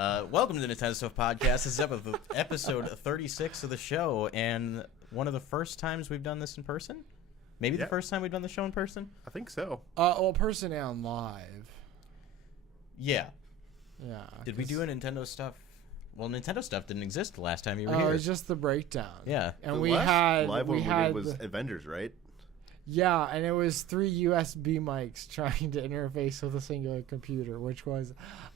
Welcome to the Nintendo Stuff Podcast. This is episode 36 of the show, and one of the first times we've done this in person. Maybe the first time we've done the show in person. I think so. Well, person and live. Yeah. Yeah. Did we do a Nintendo Stuff? Well, Nintendo Stuff didn't exist the last time you were here. It was just the breakdown. Yeah. And The we last had live one we we had did was Avengers, right? yeah, and it was 3 USB mics trying to interface with a singular computer, which was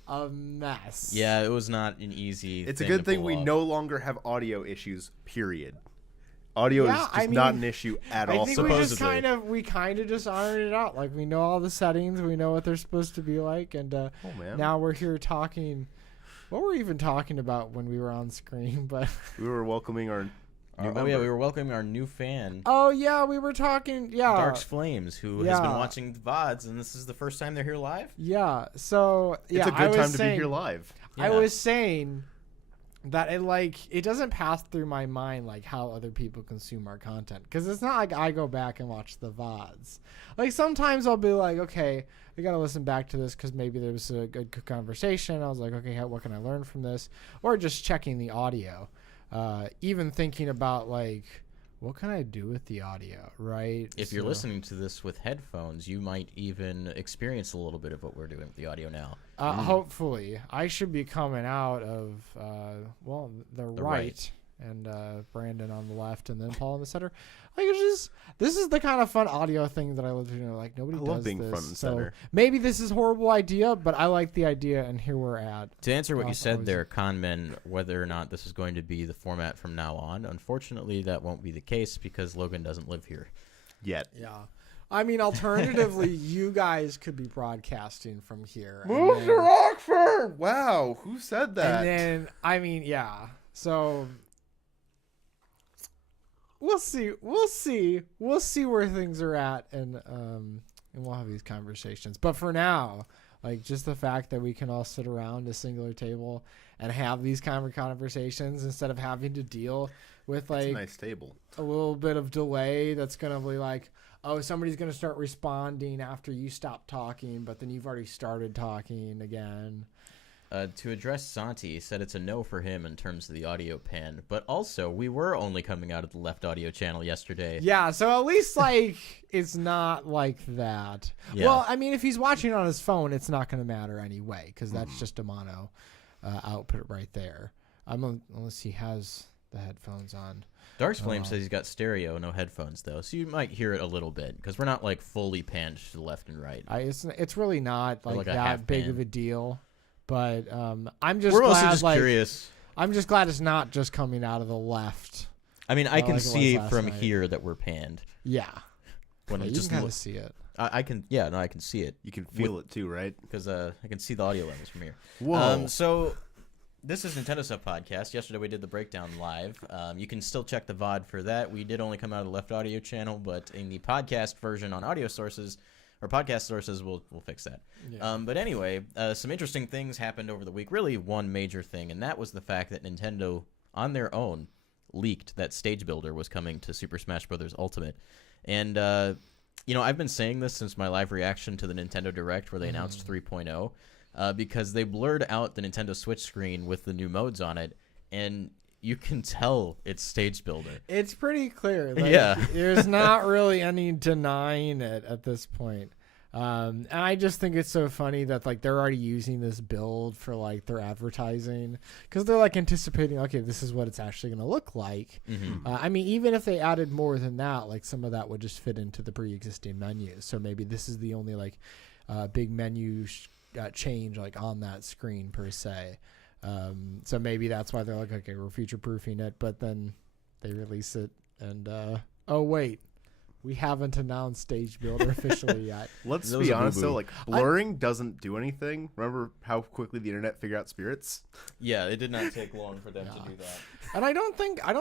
a mess. Yeah, it was not an easy. It's a thing good to thing pull we off. no longer have audio issues. Period. Audio is just not an issue at all. I think we just supposedly. kind of just ironed it out. Like, we know all the settings, we know what they're supposed to be like, and man. now we're here talking. What were we even talking about when we were on screen? But We were welcoming our. Oh yeah, we were welcoming our new fan, oh yeah, we were talking. Yeah, Dark's Flames, who has been watching the VODs, and this is the first time they're here live. yeah. So yeah, It's a good time to be here live. I Yeah. was saying that it doesn't pass through my mind like how other people consume our content, because it's not like I go back and watch the VODs. Like, sometimes I'll be like, okay, I gotta listen back to this because maybe there was a good conversation. I was like, okay, what can I learn from this? Or just checking the audio, even thinking about like, what can I do with the audio, right? If you're listening to this with headphones, you might even experience a little bit of what we're doing with the audio now. Hopefully, I should be coming out of the right, and Brandon on the left, and then Paul in the center. Like, this is the kind of fun audio thing that I love to do. Like, nobody does love being this. front and So center. maybe this is a horrible idea, but I like the idea, and here we're at. To answer what you said Always. there, Conman, whether or not this is going to be the format from now on, unfortunately that won't be the case because Logan doesn't live here. Yet. Yeah. I mean, alternatively, you guys could be broadcasting from here. Move and to then- Rockford! Wow, who said that? And then, I mean, yeah. So we'll see where things are at, and we'll have these conversations. But for now, like, just the fact that we can all sit around a singular table and have these kind of conversations instead of having to deal with It's a like nice table. a little bit of delay that's gonna be like, oh, somebody's gonna start responding after you stop talking, but then you've already started talking again. To address Santi, he said it's a no for him in terms of the audio pan, but also we were only coming out of the left audio channel yesterday. Yeah, so at least like it's not like that. Yeah. Well, I mean, if he's watching on his phone, it's not going to matter anyway, because that's just a mono output right there. Unless he has the headphones on. Dark's Flame says he's got stereo, no headphones though, so you might hear it a little bit because we're not like fully panned to the left and right. It's really not like like a half that big pan. of a deal. But I'm just We're glad, also just like, curious. I'm just glad it's not just coming out of the left. I mean, I can like it was see last from night. here that we're panned. Yeah. When Yeah, it you just can kind look- of see it. I can, yeah, no, I can see it You can feel it too, right? because I can see the audio levels from here. Whoa. So this is Nintendo Stuff Podcast. Yesterday we did the breakdown live. You can still check the VOD for that. We did only come out of the left audio channel, but in the podcast version on audio sources or podcast sources, we'll fix that. Yeah. But anyway, some interesting things happened over the week. Really, one major thing, and that was the fact that Nintendo, on their own, leaked that Stage Builder was coming to Super Smash Bros. Ultimate. And, I've been saying this since my live reaction to the Nintendo Direct where they announced 3.0, because they blurred out the Nintendo Switch screen with the new modes on it, and you can tell it's Stage Builder. It's pretty clear. Like, Yeah. There's not really any denying it at this point. And I just think it's so funny that like they're already using this build for like their advertising, because they're like anticipating, okay, this is what it's actually going to look like. I mean, even if they added more than that, like some of that would just fit into the pre-existing menus. So maybe this is the only like big menu change like on that screen per se. So maybe that's why they're like, okay, we're future proofing it, but then they release it and oh wait, we haven't announced Stage Builder officially yet. Let's That was be a honest boo-boo. though, like blurring doesn't do anything. Remember how quickly the internet figured out spirits? Yeah, it did not take long for them to Yeah. do that. And I don't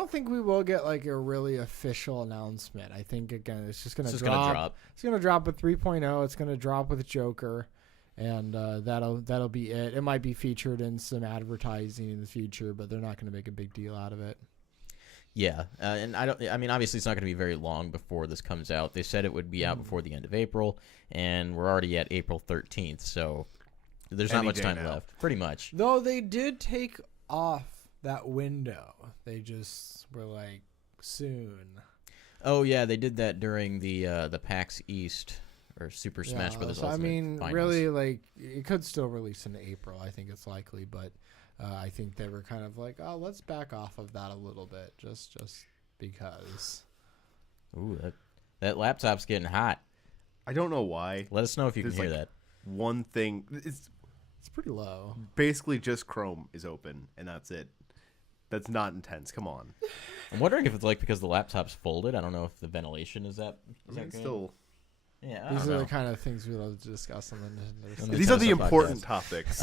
think we will get like a really official announcement. I think again it's just gonna It's just drop. gonna drop. It's gonna drop with 3.0. It's gonna drop with Joker, and that'll be it. It might be featured in some advertising in the future, but they're not gonna make a big deal out of it. Yeah, and I mean, obviously, it's not going to be very long before this comes out. They said it would be out before the end of April, and we're already at April 13th, so There's not Any much day time now. left. Pretty much. Though they did take off that window. They just were like, soon. Oh yeah, they did that during the PAX East or Super Smash Bros. So, Ultimate I mean, finals. really, like, it could still release in April. I think it's likely, but I think they were kind of like, oh, let's back off of that a little bit, just because. Ooh, that laptop's getting hot. I don't know why. Let us know if you can There's, hear like, that. One thing, it's It's pretty low. basically just Chrome is open, and that's it. That's not intense. Come on. I'm wondering if it's like because the laptop's folded. I don't know if the ventilation is that. I mean, still. Yeah, I These don't are know. the kind of things we love to discuss on the Nintendo On side. These are the Nintendo important podcast.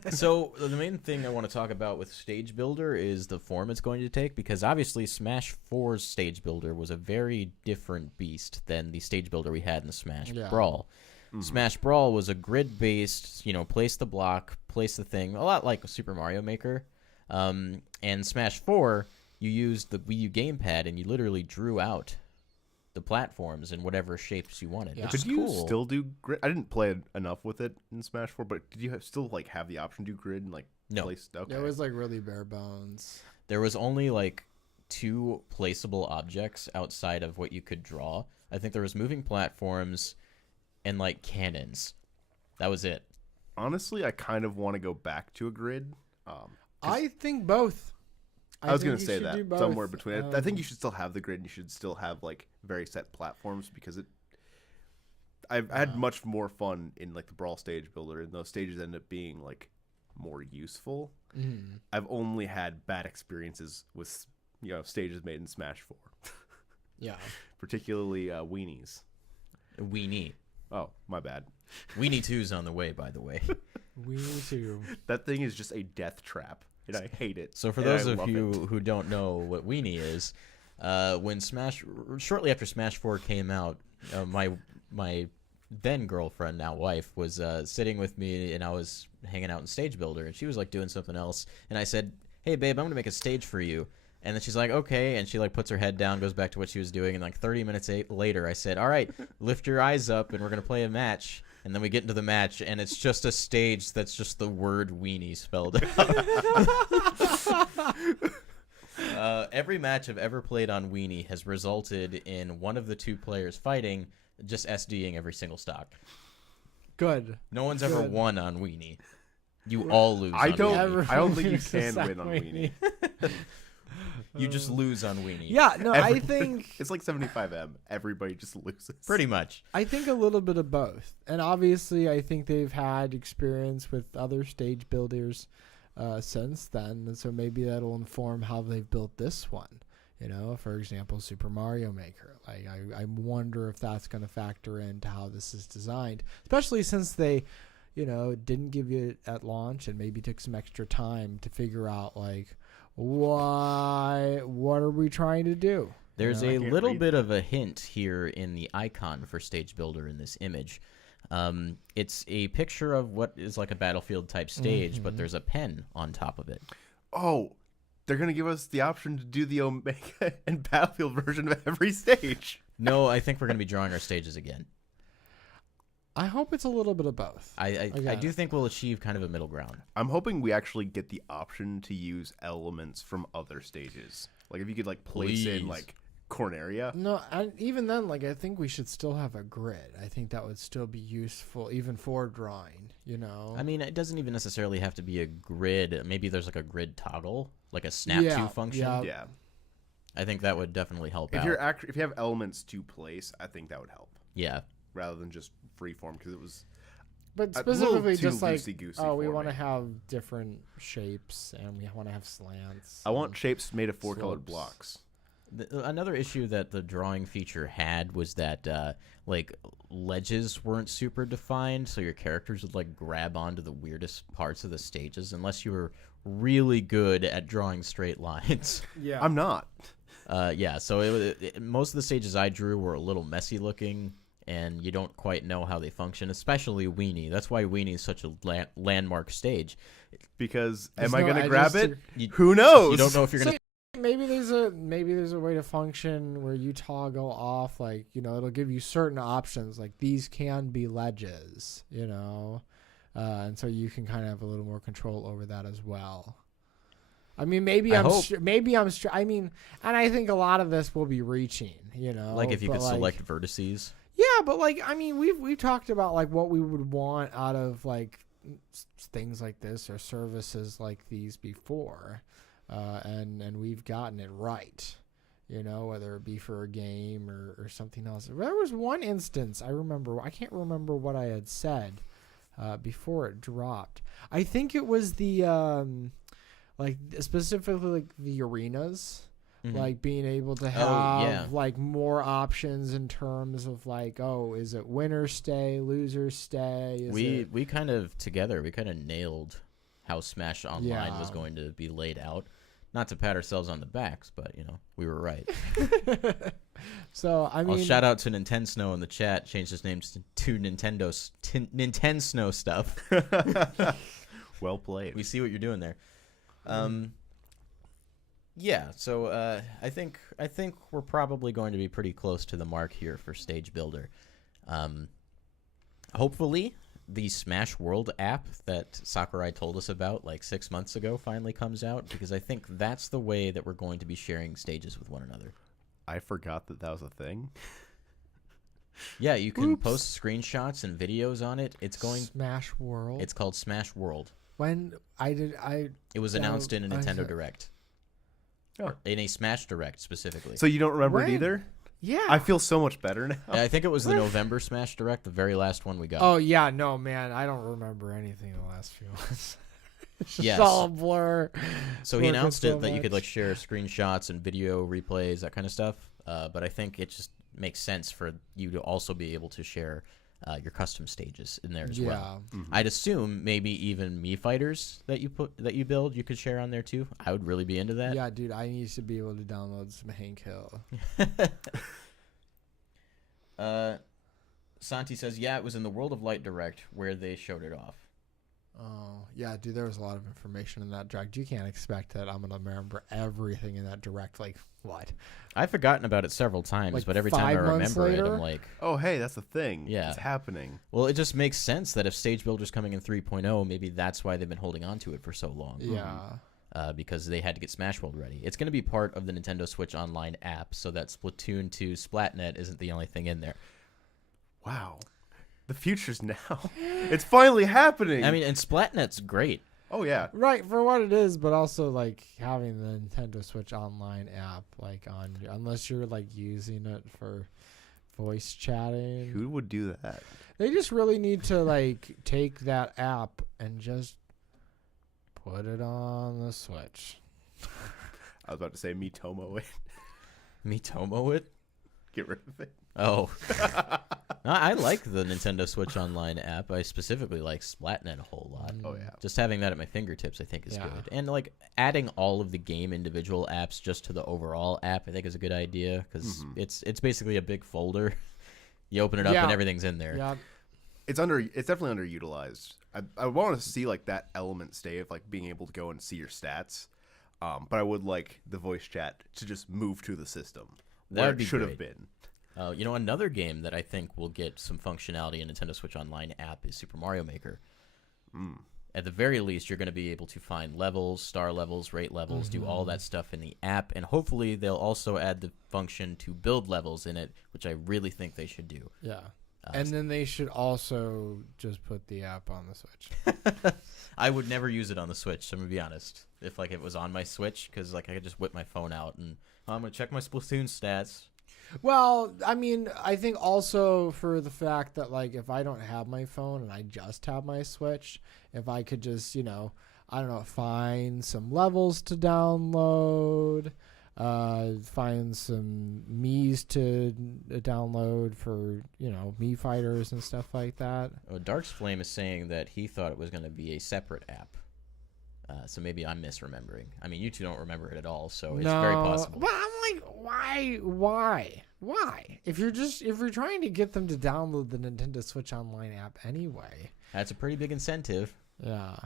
topics. So the main thing I want to talk about with Stage Builder is the form it's going to take, because obviously Smash 4's Stage Builder was a very different beast than the Stage Builder we had in Smash Yeah. Brawl. Smash Brawl was a grid-based, place the block, place the thing, a lot like Super Mario Maker. And Smash 4, you used the Wii U gamepad and you literally drew out the platforms in whatever shapes you wanted. Yeah. Which Could is you cool. still do grid? I didn't play enough with it in Smash 4, but did you still have the option to do grid and No. place? Okay. It was like really bare bones. There was only like 2 placeable objects outside of what you could draw. I think there was moving platforms and like cannons. That was it. Honestly, I kind of want to go back to a grid. I think both. I was think going to you say should do that both. somewhere between. I think you should still have the grid, and you should still have like very set platforms, because I've had much more fun in like the Brawl Stage Builder, and those stages end up being like more useful. Mhm. I've only had bad experiences with stages made in Smash 4, Yeah. particularly weenies. Weenie. Oh, my bad. Weenie 2's on the way, by the way. We too. That thing is just a death trap, and I hate it. So for and those I of love you it. who don't know what Weenie is, when shortly after Smash 4 came out, my then girlfriend, now wife, was sitting with me, and I was hanging out in Stage Builder, and she was like doing something else, and I said, "Hey babe, I'm gonna make a stage for you." And then she's like, "Okay," and she like puts her head down, goes back to what she was doing, and like 30 minutes later, I said, "All right, lift your eyes up, and we're gonna play a match." And then we get into the match, and it's just a stage that's just the word weenie spelled out. Every match I've ever played on Weenie has resulted in one of the 2 players fighting, just SDing every single stock. Good. No one's ever Good. won on Weenie. You all lose I on don't. Weenie. I don't think you Everyone can uses win on that weenie. You just lose on Weenie. Yeah, no, I Every- think it's like 75M. Everybody just loses. Pretty much. a little bit of both. And obviously I think they've had experience with other stage builders since then, and so maybe that'll inform how they've built this one. For example, Super Mario Maker. Like I wonder if that's going to factor into how this is designed, especially since they didn't give you it at launch and maybe took some extra time to figure out like what are we trying to do. There's I a can't little read. bit of a hint here in the icon for Stage Builder in this image. It's a picture of what is like a battlefield type stage, but there's a pen on top of it. Oh, they're gonna give us the option to do the Omega and Battlefield version of every stage. No, I think we're going to be drawing our stages again. I hope it's a little bit of both. I got do it. think we'll achieve kind of a middle ground. I'm hoping we actually get the option to use elements from other stages. Like if you could like place in Please. like Corneria. No, and even then, like I think we should still have a grid. I think that would still be useful, even for drawing. I mean, it doesn't even necessarily have to be a grid. Maybe there's like a grid toggle, like a snap to function. yeah. Yeah. I think that would definitely help If out. if you have elements to place, I think that would help Yeah. rather than just freeform, because it was But a little specifically, too just like loosey-goosey we for want to me. have different shapes and we want to have slants. I want shapes made of 4-colored slopes. blocks. Another issue that the drawing feature had was that like ledges weren't super defined, so your characters would like grab onto the weirdest parts of the stages unless you were really good at drawing straight lines. Yeah, I'm not. Yeah, so most of the stages I drew were a little messy looking, and you don't quite know how they function, especially Weenie. That's why Weenie is such a landmark stage. Because There's am I no going to grab edges it? You, Who knows? you don't know if you're going to... maybe there's a way to function where you toggle off, like it'll give you certain options, like these can be ledges, and so you can kind of have a little more control over that as well. I mean, maybe I I'm, hope. I mean, and I think a lot of this will be reaching, Like if you but could select vertices. Yeah, but like, I mean, we've talked about like what we would want out of like things like this or services like these before, and we've gotten it right. Whether it be for a game or something else. There was one instance I remember. I can't remember what I had said before it dropped. I think it was the like specifically like the arenas. Mhm. Like being able to have yeah. like more options in terms of like, is it winner stay, loser stay? We kind of nailed how Smash Online was going to be laid out. Not to pat ourselves on the backs, but we were right. So I mean, I'll shout out to Nintendo Snow in the chat. Changed his name to Nintendo Snow stuff. Well played. We see what you're doing there. Yeah, so I think we're probably going to be pretty close to the mark here for Stage Builder. Hopefully, the Smash World app that Sakurai told us about like 6 months ago finally comes out, because I think that's the way that we're going to be sharing stages with one another. I forgot that was a thing. Yeah, you can Oops. post screenshots and videos on it. It's Smash World. It's called Smash World. When It was announced in a I Nintendo said- Direct. Oh. In a Smash Direct specifically. So you don't remember When? it either? yeah. I feel so much better now. I think it was the November Smash Direct, the very last one we got. Oh yeah, no man, I don't remember anything the last few months. It's just Yes. all a blur. So he Working announced so it that you could much. like share screenshots and video replays, that kind of stuff. But I think it just makes sense for you to also be able to share your custom stages in there as well. I'd assume maybe even Mii Fighters that you build you could share on there too. I would really be into that. Yeah, dude, I need to be able to download some Hank Hill. Santi says, yeah, it was in the World of Light Direct where they showed it off. Oh, yeah, dude, there was a lot of information in that direct. You can't expect that I'm going to remember everything in that direct. Like, what? I've forgotten about it several times, Like but every time I 5 months remember it, later? I'm like, Oh, hey, that's the thing. Yeah. It's happening. well, it just makes sense that if Stage Builder's coming in 3.0, maybe that's why they've been holding on to it for so long. Yeah. Because they had to get Smash World ready. It's going to be part of the Nintendo Switch Online app, so that Splatoon 2 Splatnet isn't the only thing in there. Wow. The future's now. It's finally happening. I mean, and Splatnet's great. oh, yeah. Right, for what it is, but also, like, having the Nintendo Switch Online app, like, unless you're, like, using it for voice chatting. Who would do that? They just really need to, like, take that app and just put it on the Switch. I was about to say Miitomo it. Miitomo it? Get rid of it. Oh. No, I like the Nintendo Switch Online app. I specifically like Splatnet a whole lot. Oh, yeah. Just having that at my fingertips, I think, is Yeah. good. And like adding all of the game individual apps just to the overall app, I think is a good idea because it's basically a big folder. You open it up Yeah. and everything's in there. Yeah, It's definitely underutilized. I want to see like that element stay of like being able to go and see your stats. But I would like the voice chat to just move to the system That where would it be should have great. been. Another game that I think will get some functionality in Nintendo Switch Online app is Super Mario Maker. At the very least, you're going to be able to find levels, star levels, rate levels, do all that stuff in the app, and hopefully they'll also add the function to build levels in it, which I really think they should do. yeah. And then they should also just put the app on the Switch. I would never use it on the Switch, so I'm going to be honest. If like it was on my Switch, because like I could just whip my phone out and I'm going to check my Splatoon stats. Well, I mean, I think also for the fact that, like, if I don't have my phone and I just have my Switch, if I could just, I don't know, find some levels to download, find some Mii's to download for, Mii Fighters and stuff like that. Dark's Flame is saying that he thought it was going to be a separate app. So maybe I'm misremembering. I mean, you two don't remember it at all, so it's very possible. Well, I'm like, why? If you're trying to get them to download the Nintendo Switch Online app anyway. That's a pretty big incentive. Yeah.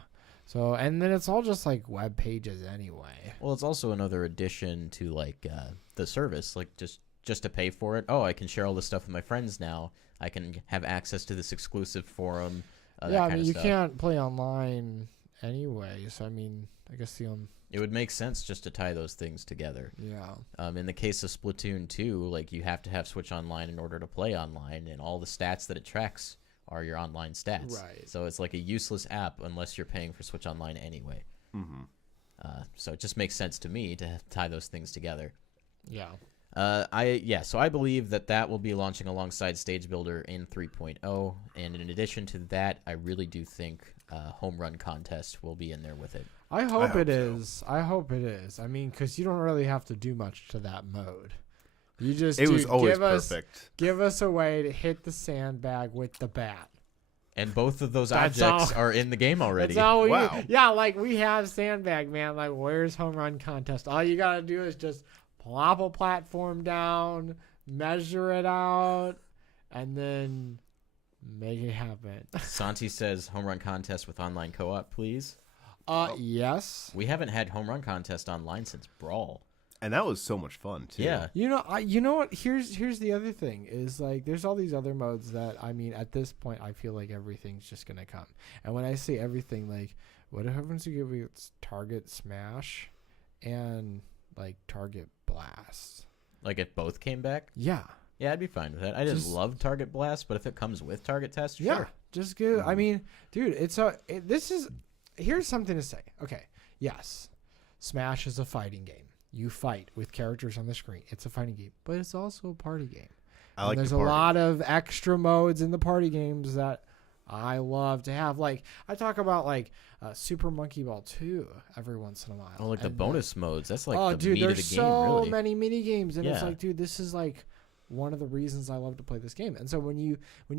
So, and then it's all just like web pages anyway. Well, it's also another addition to like the service, like just to pay for it. Oh, I can share all this stuff with my friends now. I can have access to this exclusive forum. that Yeah, I kind mean, of you stuff. can't play online anyway. So I mean, I guess It would make sense just to tie those things together. yeah. In the case of Splatoon 2, like you have to have Switch Online in order to play online, and all the stats that it tracks are your online stats. Right. So it's like a useless app unless you're paying for Switch Online anyway. Mm-hmm. So it just makes sense to me to tie those things together. Yeah. So I believe that will be launching alongside Stage Builder in 3.0, and in addition to that, I really do think Home Run Contest will be in there with it. I hope it so. is. I hope it is. I mean, because you don't really have to do much to that mode. You just It was always give us perfect. give us a way to hit the sandbag with the bat. And both of those That's objects all. are in the game already. That's all we Wow. need. Yeah, like we have sandbag, man. Like, where's Home Run Contest? All you gotta do is just plop a platform down, measure it out, and then make it happen. Santi says Home Run Contest with online co-op, please. Yes. We haven't had Home Run Contest online since Brawl. And that was so much fun too. Yeah. You know what? Here's the other thing is like there's all these other modes that I mean at this point I feel like everything's just gonna come. And when I say everything, like what happens to give it's Target Smash and like Target Blast? Like if both came back? Yeah. Yeah, I'd be fine with that. I didn't Just- love Target Blast, but if it comes with Target Test, Yeah. sure. Just good. I mean, dude, here's something to say. Okay. Yes. Smash is a fighting game. You fight with characters on the screen. It's a fighting game, but it's also a party game. I like There's the a party. lot of extra modes in the party games that I love to have. Like I talk about like Super Monkey Ball 2 every once in a while. Oh, like the And, bonus modes. That's like oh, the dude, meat of there's the game, so really. many mini games, and it's Yeah. like, dude, this is like one of the reasons I love to play this game. And so when you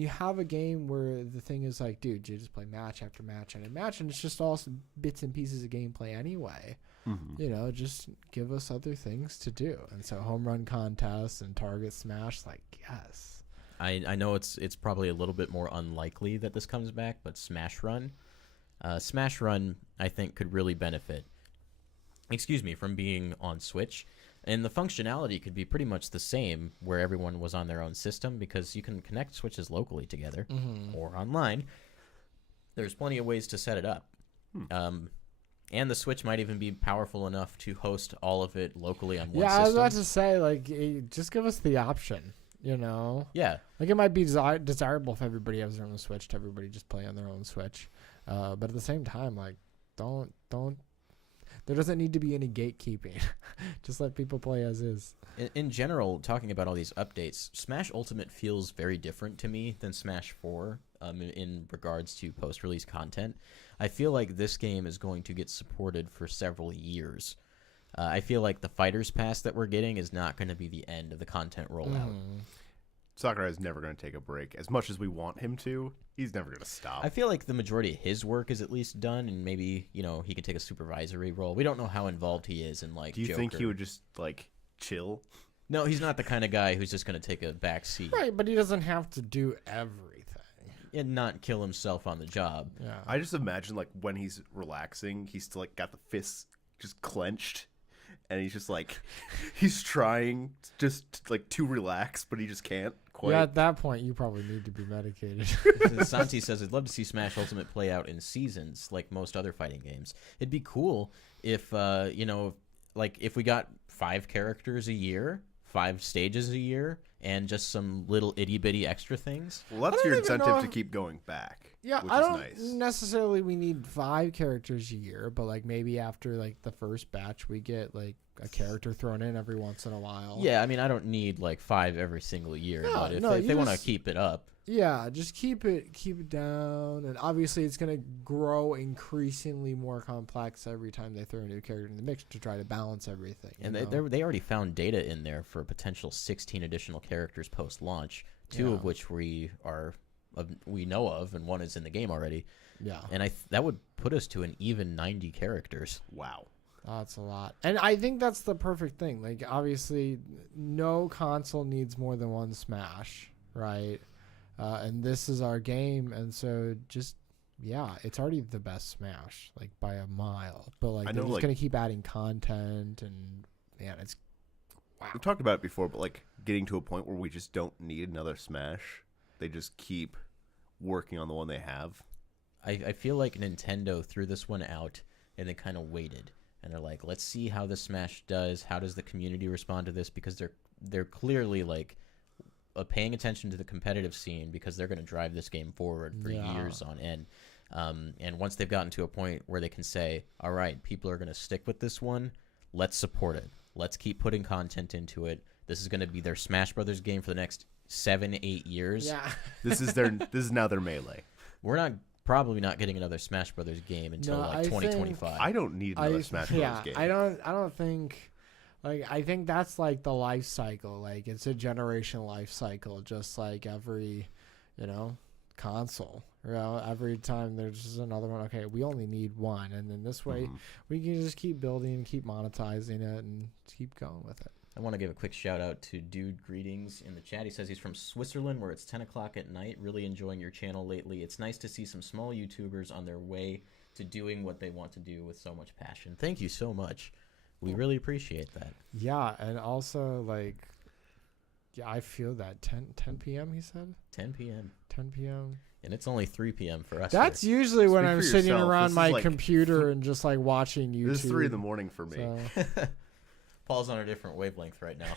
have a game where the thing is like, dude, you just play match after match and match, and it's just all some bits and pieces of gameplay anyway. Mhm. You know, just give us other things to do. And so home run contests and Target Smash, like, yes. I know it's probably a little bit more unlikely that this comes back, but Smash Run, I think could really benefit. From being on Switch, and the functionality could be pretty much the same where everyone was on their own system because you can connect Switches locally together or online. There's plenty of ways to set it up. And the Switch might even be powerful enough to host all of it locally on one Yeah, I was system. about to say, like, just give us the option, you know? Yeah, Like, it might be desirable if everybody has their own Switch to everybody just play on their own Switch. But at the same time, like, don't. There doesn't need to be any gatekeeping. Just let people play as is. in general, talking about all these updates, Smash Ultimate feels very different to me than Smash 4 in regards to post-release content. I feel like this game is going to get supported for several years. I feel like the Fighters Pass that we're getting is not going to be the end of the content rollout. Sakurai is never going to take a break. As much as we want him to, he's never going to stop. I feel like the majority of his work is at least done, and maybe, he could take a supervisory role. We don't know how involved he is in, like, Do you Joker. think he would just, like, chill? No, he's not the kind of guy who's just going to take a back seat Right, but he doesn't have to do everything. and not kill himself on the job. Yeah. I just imagine, like, when he's relaxing, he's still, like, got the fists just clenched. And he's just, like, he's trying just, like, to relax, but he just can't quite. Yeah, at that point, you probably need to be medicated. Santi says, I'd love to see Smash Ultimate play out in seasons like most other fighting games. It'd be cool if, if we got 5 characters a year, 5 stages a year, and just some little itty-bitty extra things. Well, that's I your don't even know incentive to if- keep going back. Yeah, which I is don't nice. necessarily we need 5 characters a year, but like maybe after like the first batch, we get like a character thrown in every once in a while. Yeah, I mean, I don't need like 5 every single year, No, but if, no, if you they want to just- keep it up, Yeah, just keep it down, and obviously it's gonna grow increasingly more complex every time they throw a new character in the mix to try to balance everything. and you know? they already found data in there for a potential 16 additional characters post-launch, 2 Yeah. of which we know of, and 1 is in the game already. Yeah, And that would put us to an even 90 characters. Wow. that's a lot, and I think that's the perfect thing. Like obviously, no console needs more than one Smash, right? And this is our game, and so just yeah, it's already the best Smash, like by a mile. But like I they're know, just like- gonna keep adding content, and man, it's wow. We've talked about it before, but, like, getting to a point where we just don't need another Smash. They just keep working on the one they have. I feel like Nintendo threw this one out and then kind of waited. And they're like, let's see how the Smash does. How does the community respond to this? Because they're clearly like paying attention to the competitive scene because they're going to drive this game forward for years on end. And once they've gotten to a point where they can say, all right, people are going to stick with this one, let's support it. Let's keep putting content into it. This is going to be their Smash Brothers game for the next 7-8 years. Yeah. This is now their Melee. We're probably not getting another Smash Brothers game until No, like 2025. I don't need another Smash Bros. Game. I don't think. Like, I think that's like the life cycle. Like, it's a generation life cycle, just like every, console. Every time there's just another one. Okay, we only need one, and then this way we can just keep building, keep monetizing it, and keep going with it. I want to give a quick shout out to Dude Greetings in the chat. He says he's from Switzerland, where it's 10 o'clock at night. Really enjoying your channel lately. It's nice to see some small YouTubers on their way to doing what they want to do with so much passion. Thank you so much. We really appreciate that. Yeah, and also, I feel that 10 p.m., he said? 10 p.m. 10 p.m. And it's only 3 p.m. for us. That's here. usually when Speak I'm for sitting yourself. around This my is computer and just, watching YouTube. This is 3 a.m. for me. So. Paul's on a different wavelength right now.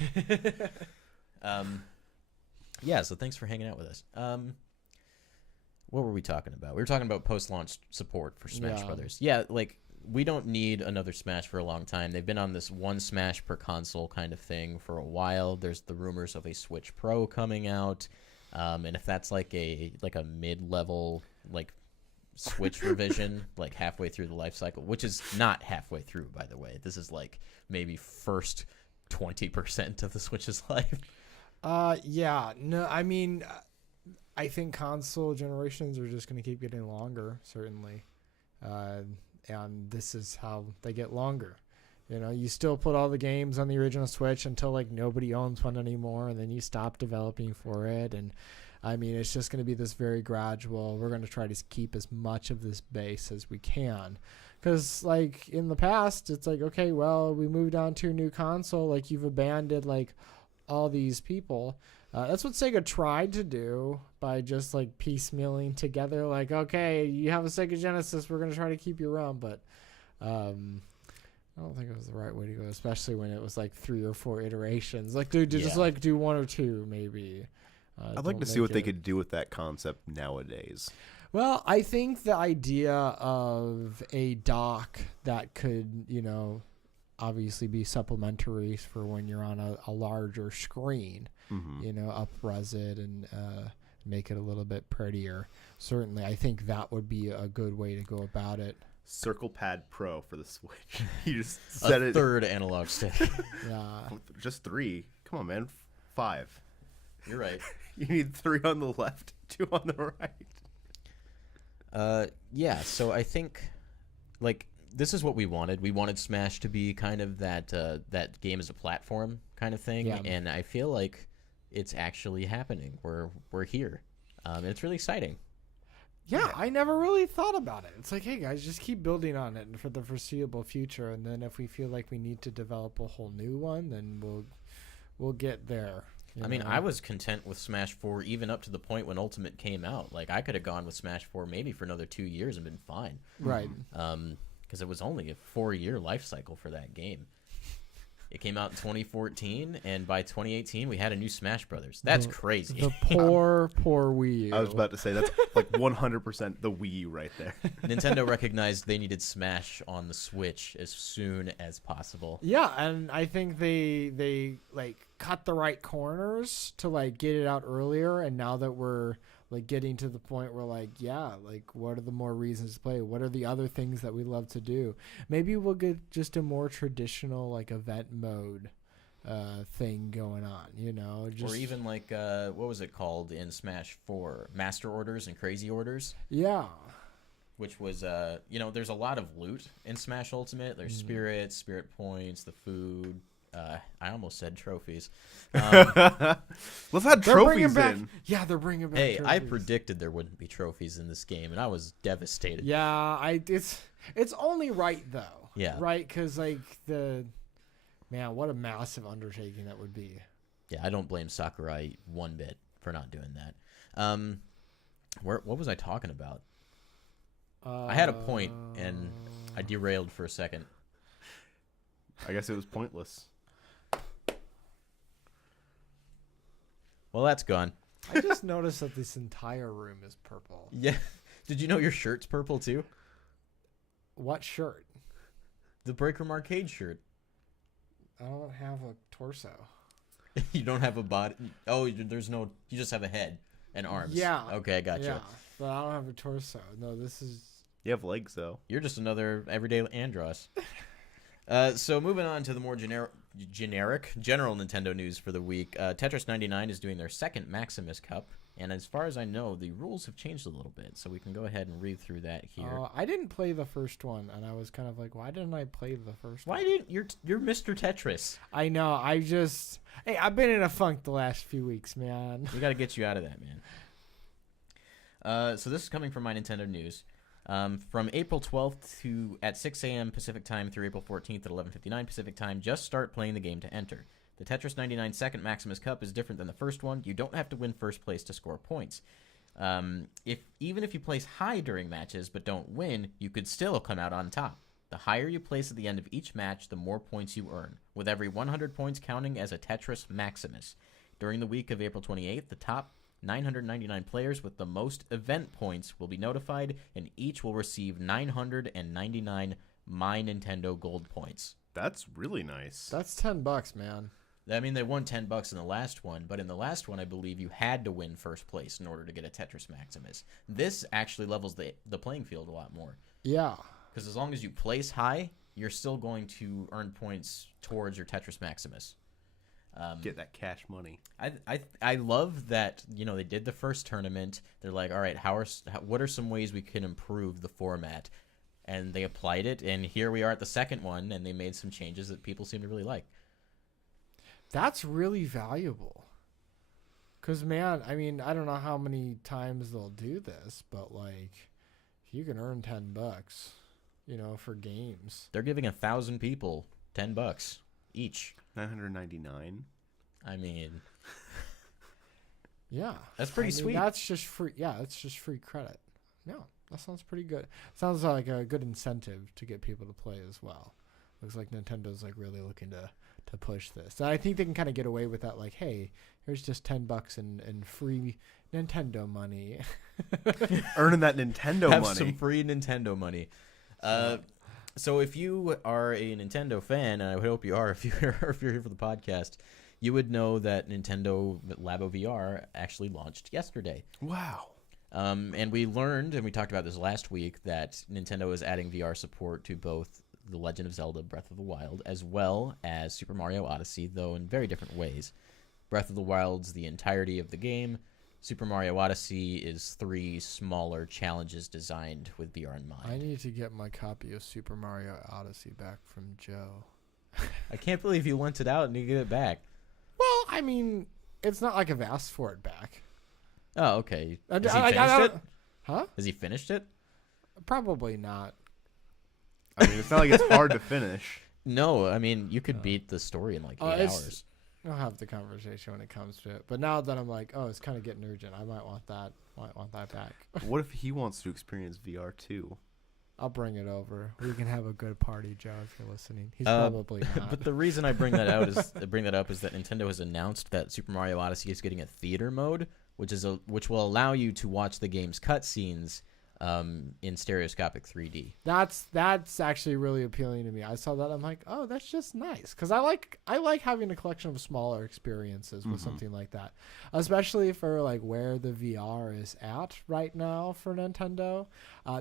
Yeah, so thanks for hanging out with us. What were we talking about? We were talking about post-launch support for Smash Brothers. Yeah, we don't need another Smash for a long time. They've been on this one Smash per console kind of thing for a while. There's the rumors of a Switch Pro coming out, and if that's like a mid-level Switch revision, halfway through the life cycle, which is not halfway through, by the way. This is maybe first 20% of the Switch's life. Yeah. No, I mean, I think console generations are just going to keep getting longer, certainly. And this is how they get longer. You still put all the games on the original Switch until nobody owns one anymore, and then you stop developing for it. And I mean, it's just going to be this very gradual. We're going to try to keep as much of this base as we can. Because, in the past, it's okay, well, we moved on to a new console. You've abandoned, all these people. That's what Sega tried to do by just, piecemealing together. Okay, you have a Sega Genesis. We're going to try to keep you around. But I don't think it was the right way to go, especially when it was, 3 or 4 iterations. Dude, just, do 1 or 2, maybe. I'd like to see what they could do with that concept nowadays. Well, I think the idea of a dock that could, obviously be supplementary for when you're on a larger screen, up-res it and make it a little bit prettier. Certainly, I think that would be a good way to go about it. Circle Pad Pro for the Switch. You just set a it. Third analog stick. Yeah. Just 3. Come on, man. 5. You're right. You need 3 on the left, 2 on the right. Yeah, so I think this is what we wanted. We wanted Smash to be kind of that game as a platform kind of thing, and I feel like it's actually happening. We're here, and it's really exciting. Yeah, I never really thought about it. It's hey guys, just keep building on it for the foreseeable future, and then if we feel like we need to develop a whole new one, then we'll get there. I mean, I was content with Smash 4 even up to the point when Ultimate came out. I could have gone with Smash 4 maybe for another 2 years and been fine. Right. Because it was only a 4-year life cycle for that game. It came out in 2014, and by 2018, we had a new Smash Brothers. That's crazy. The poor Wii U. I was about to say, that's 100% the Wii U right there. Nintendo recognized they needed Smash on the Switch as soon as possible. Yeah, and I think they cut the right corners to get it out earlier, and now that we're getting to the point where what are the more reasons to play? What are the other things that we love to do? Maybe we'll get just a more traditional event mode thing going on, Or even what was it called in Smash 4? Master Orders and Crazy Orders? Yeah. Which was, there's a lot of loot in Smash Ultimate. There's spirits, spirit points, the food. I almost said trophies. Let's add trophies in. Yeah, they're bringing back Hey, trophies. I predicted there wouldn't be trophies in this game, and I was devastated. Yeah, it's only right, though. Yeah. Right, because, man, what a massive undertaking that would be. Yeah, I don't blame Sakurai one bit for not doing that. What was I talking about? I had a point, and I derailed for a second. I guess it was pointless. Well, that's gone. I just noticed that this entire room is purple. Yeah. Did you know your shirt's purple too? What shirt? The Break Room Arcade shirt. I don't have a torso. You don't have a body. Oh, there's no. You just have a head and arms. Yeah. Okay, I got you. Yeah, but I don't have a torso. No, this is. You have legs though. You're just another everyday Andros. So moving on to the more general Nintendo news for the week. Tetris 99 is doing their second Maximus Cup, and as far as I know, the rules have changed a little bit. So we can go ahead and read through that here. I didn't play the first one, and I was kind of like, why didn't I play the first Why one? didn't you're Mr. Tetris? I know. Hey, I've been in a funk the last few weeks, man. We got to get you out of that, man. So this is coming from My Nintendo News. From April 12th at 6 a.m. Pacific Time through April 14th at 11:59 Pacific Time, just start playing the game to enter. The Tetris 99 second Maximus Cup is different than the first one. You don't have to win first place to score points. Even if you place high during matches but don't win, you could still come out on top. The higher you place at the end of each match, the more points you earn, with every 100 points counting as a Tetris Maximus. During the week of April 28th, the top 999 players with the most event points will be notified, and each will receive 999 My Nintendo Gold points. That's really nice. That's $10, man. I mean, they won $10 in the last one, but in the last one, I believe you had to win first place in order to get a Tetris Maximus. This actually levels the playing field a lot more. Yeah. Because as long as you place high, you're still going to earn points towards your Tetris Maximus. Get that cash money. I love that, they did the first tournament. They're like, all right, what are some ways we can improve the format? And they applied it, and here we are at the second one, and they made some changes that people seem to really like. That's really valuable. Because, man, I mean, I don't know how many times they'll do this, but, like, if you can earn $10, for games. They're giving 1,000 people $10 each. 999. I mean, yeah, that's pretty sweet. That's just free. Yeah, that's just free credit. No, that sounds pretty good. Sounds like a good incentive to get people to play as well. Looks like Nintendo's like really looking to push this. And I think they can kind of get away with that. Like, hey, here's just $10 in free Nintendo money. Earning that Nintendo Have money. some free Nintendo money. So if you are a Nintendo fan, and I hope you are if you're here for the podcast, you would know that Nintendo Labo VR actually launched yesterday. Wow. And we learned, and we talked about this last week, that Nintendo is adding VR support to both The Legend of Zelda Breath of the Wild as well as Super Mario Odyssey, though in very different ways. Breath of the Wild's the entirety of the game. Super Mario Odyssey is 3 smaller challenges designed with VR in mind. I need to get my copy of Super Mario Odyssey back from Joe. I can't believe you lent it out and you get it back. Well, I mean, it's not like I've asked for it back. Oh, okay. I Has he finished it? Huh? Has he finished it? Probably not. I mean, it's not like it's hard to finish. No, I mean, you could beat the story in like 8 hours. I'll have the conversation when it comes to it. But now that I'm like, oh, it's kind of getting urgent, I might want that back. What if he wants to experience VR too? I'll bring it over. We can have a good party, Joe, if you're listening. He's probably not. But the reason I bring that up is that Nintendo has announced that Super Mario Odyssey is getting a theater mode, which will allow you to watch the game's cutscenes in stereoscopic 3D. That's actually really appealing to me. I saw that, I'm like, oh, that's just nice, because I like having a collection of smaller experiences with something like that, especially for like where the VR is at right now for Nintendo.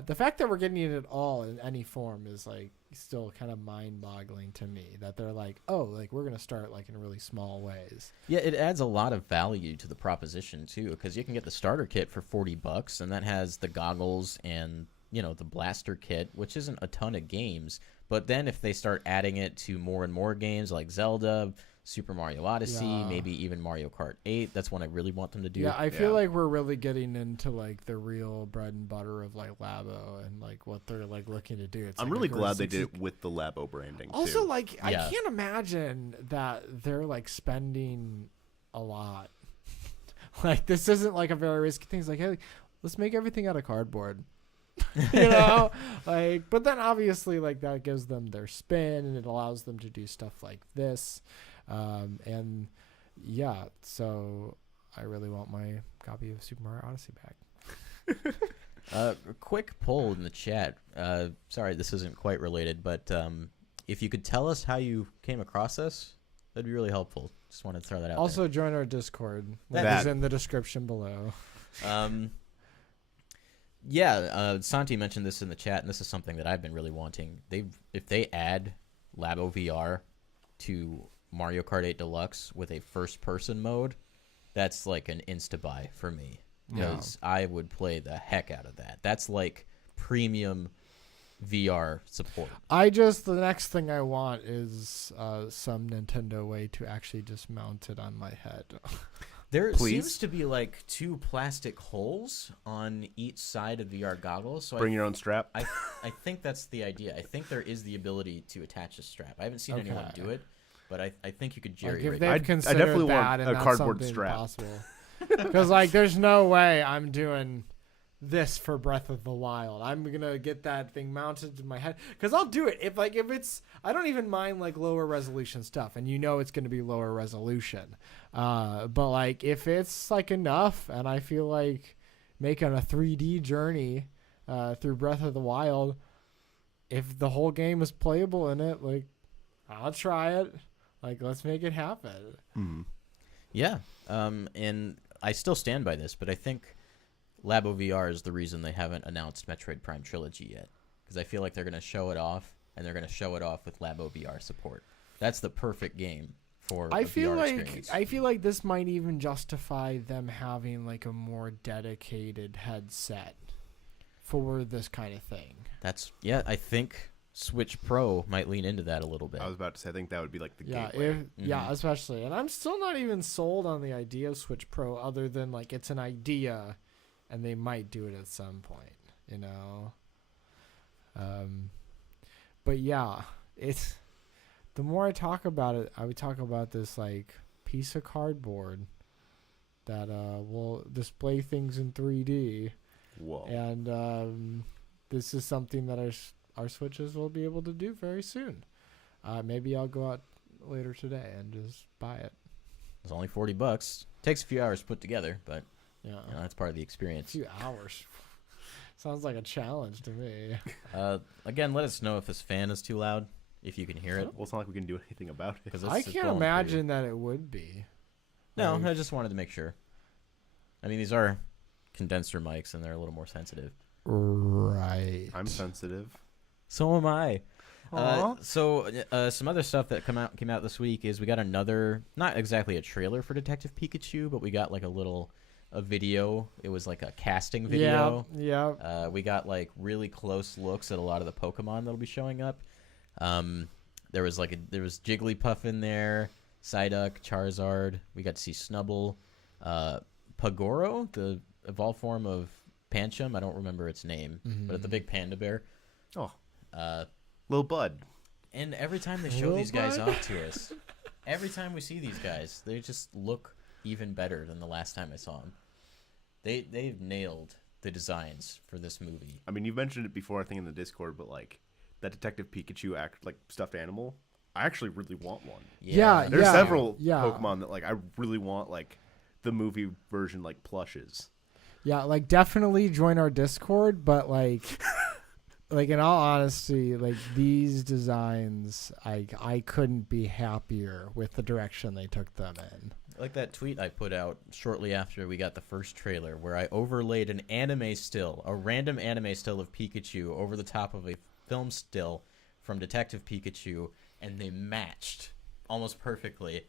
The fact that we're getting it at all in any form is like still kind of mind-boggling to me, that they're like, oh, like we're gonna start like in really small ways. Yeah, it adds a lot of value to the proposition too, because you can get the starter kit for $40, and that has the goggles and the blaster kit, which isn't a ton of games. But then if they start adding it to more and more games like Zelda, Super Mario Odyssey, maybe even Mario Kart 8, that's one I really want them to do. Yeah, I feel like we're really getting into like the real bread and butter of like Labo and like what they're like looking to do. I'm really glad they did it with the Labo branding also, too. like, I can't imagine that they're like spending a lot. Like, this isn't like a very risky thing. It's like, hey, let's make everything out of cardboard. you know, like, but then obviously like that gives them their spin and it allows them to do stuff like this. And yeah, so I really want my copy of Super Mario Odyssey back. A quick poll in the chat. Sorry, this isn't quite related, but if you could tell us how you came across this, that'd be really helpful. Just wanted to throw that out Also, join our Discord. Link That- is in the description below. there. Santi mentioned this in the chat, and this is something that I've been really wanting. If they add Labo VR to Mario Kart 8 Deluxe with a first-person mode, that's like an insta-buy for me. Because I would play the heck out of that. That's like premium VR support. The next thing I want is some Nintendo way to actually just mount it on my head. There Please? seems to be like 2 plastic holes on each side of VR goggles. So Bring your own strap. I think that's the idea. I think there is the ability to attach a strap. I haven't seen anyone do it, but I think you could Like jerry if rig. they've I considered definitely that want and a that's cardboard something strap. possible. Because like there's no way I'm doing this for Breath of the Wild. I'm gonna get that thing mounted to my head because I'll do it if it's. I don't even mind like lower resolution stuff, and you know it's gonna be lower resolution. But like if it's like enough, and I feel like making a 3D journey through Breath of the Wild, if the whole game is playable in it, like I'll try it. Like let's make it happen. Mm-hmm. Yeah, and I still stand by this, but I think Labo VR is the reason they haven't announced Metroid Prime Trilogy yet. Because I feel like they're going to show it off, and they're going to show it off with Labo VR support. That's the perfect game for a VR experience. I feel like this might even justify them having like a more dedicated headset for this kind of thing. I think Switch Pro might lean into that a little bit. I was about to say, I think that would be like the Yeah, gateway. yeah, especially. And I'm still not even sold on the idea of Switch Pro other than like it's an idea and they might do it at some point, you know. But yeah, it's the more I talk about it, I would talk about this like piece of cardboard that will display things in 3D. Whoa. And this is something that our Switches will be able to do very soon. Maybe I'll go out later today and just buy it. It's only $40. Takes a few hours to put together, but Yeah, that's part of the a experience. few hours. Sounds like a challenge to me. Again, let us know if this fan is too loud, if you can hear it. Well, it's not like we can do anything about it. 'cause I this is can't blowing pretty- imagine that it would be. No, Like- I just wanted to make sure. I mean, these are condenser mics, and they're a little more sensitive. Right. I'm sensitive. So am I. Aw. Some other stuff that came out this week is we got another, not exactly a trailer for Detective Pikachu, but we got like a video. It was like a casting video. Yeah. We got like really close looks at a lot of the Pokemon that'll be showing up. There was Jigglypuff in there, Psyduck, Charizard. We got to see Snubbull, Pagoro, the evolved form of Pancham. I don't remember its name, but it's the big panda bear. Oh, Uh, Lil Bud. and every time they show Little these guys bud. off to us, every time we see these guys, they just look even better than the last time I saw them. They've nailed the designs for this movie. I mean, you mentioned it before, I think, in the Discord, but like that Detective Pikachu stuffed animal. I actually really want one. Yeah, There's several yeah. Pokemon that like I really want like the movie version like plushes. Yeah, like definitely join our Discord, but like like in all honesty, like these designs, I couldn't be happier with the direction they took them in. Like that tweet I put out shortly after we got the first trailer where I overlaid an anime still, a random anime still of Pikachu over the top of a film still from Detective Pikachu, and they matched almost perfectly.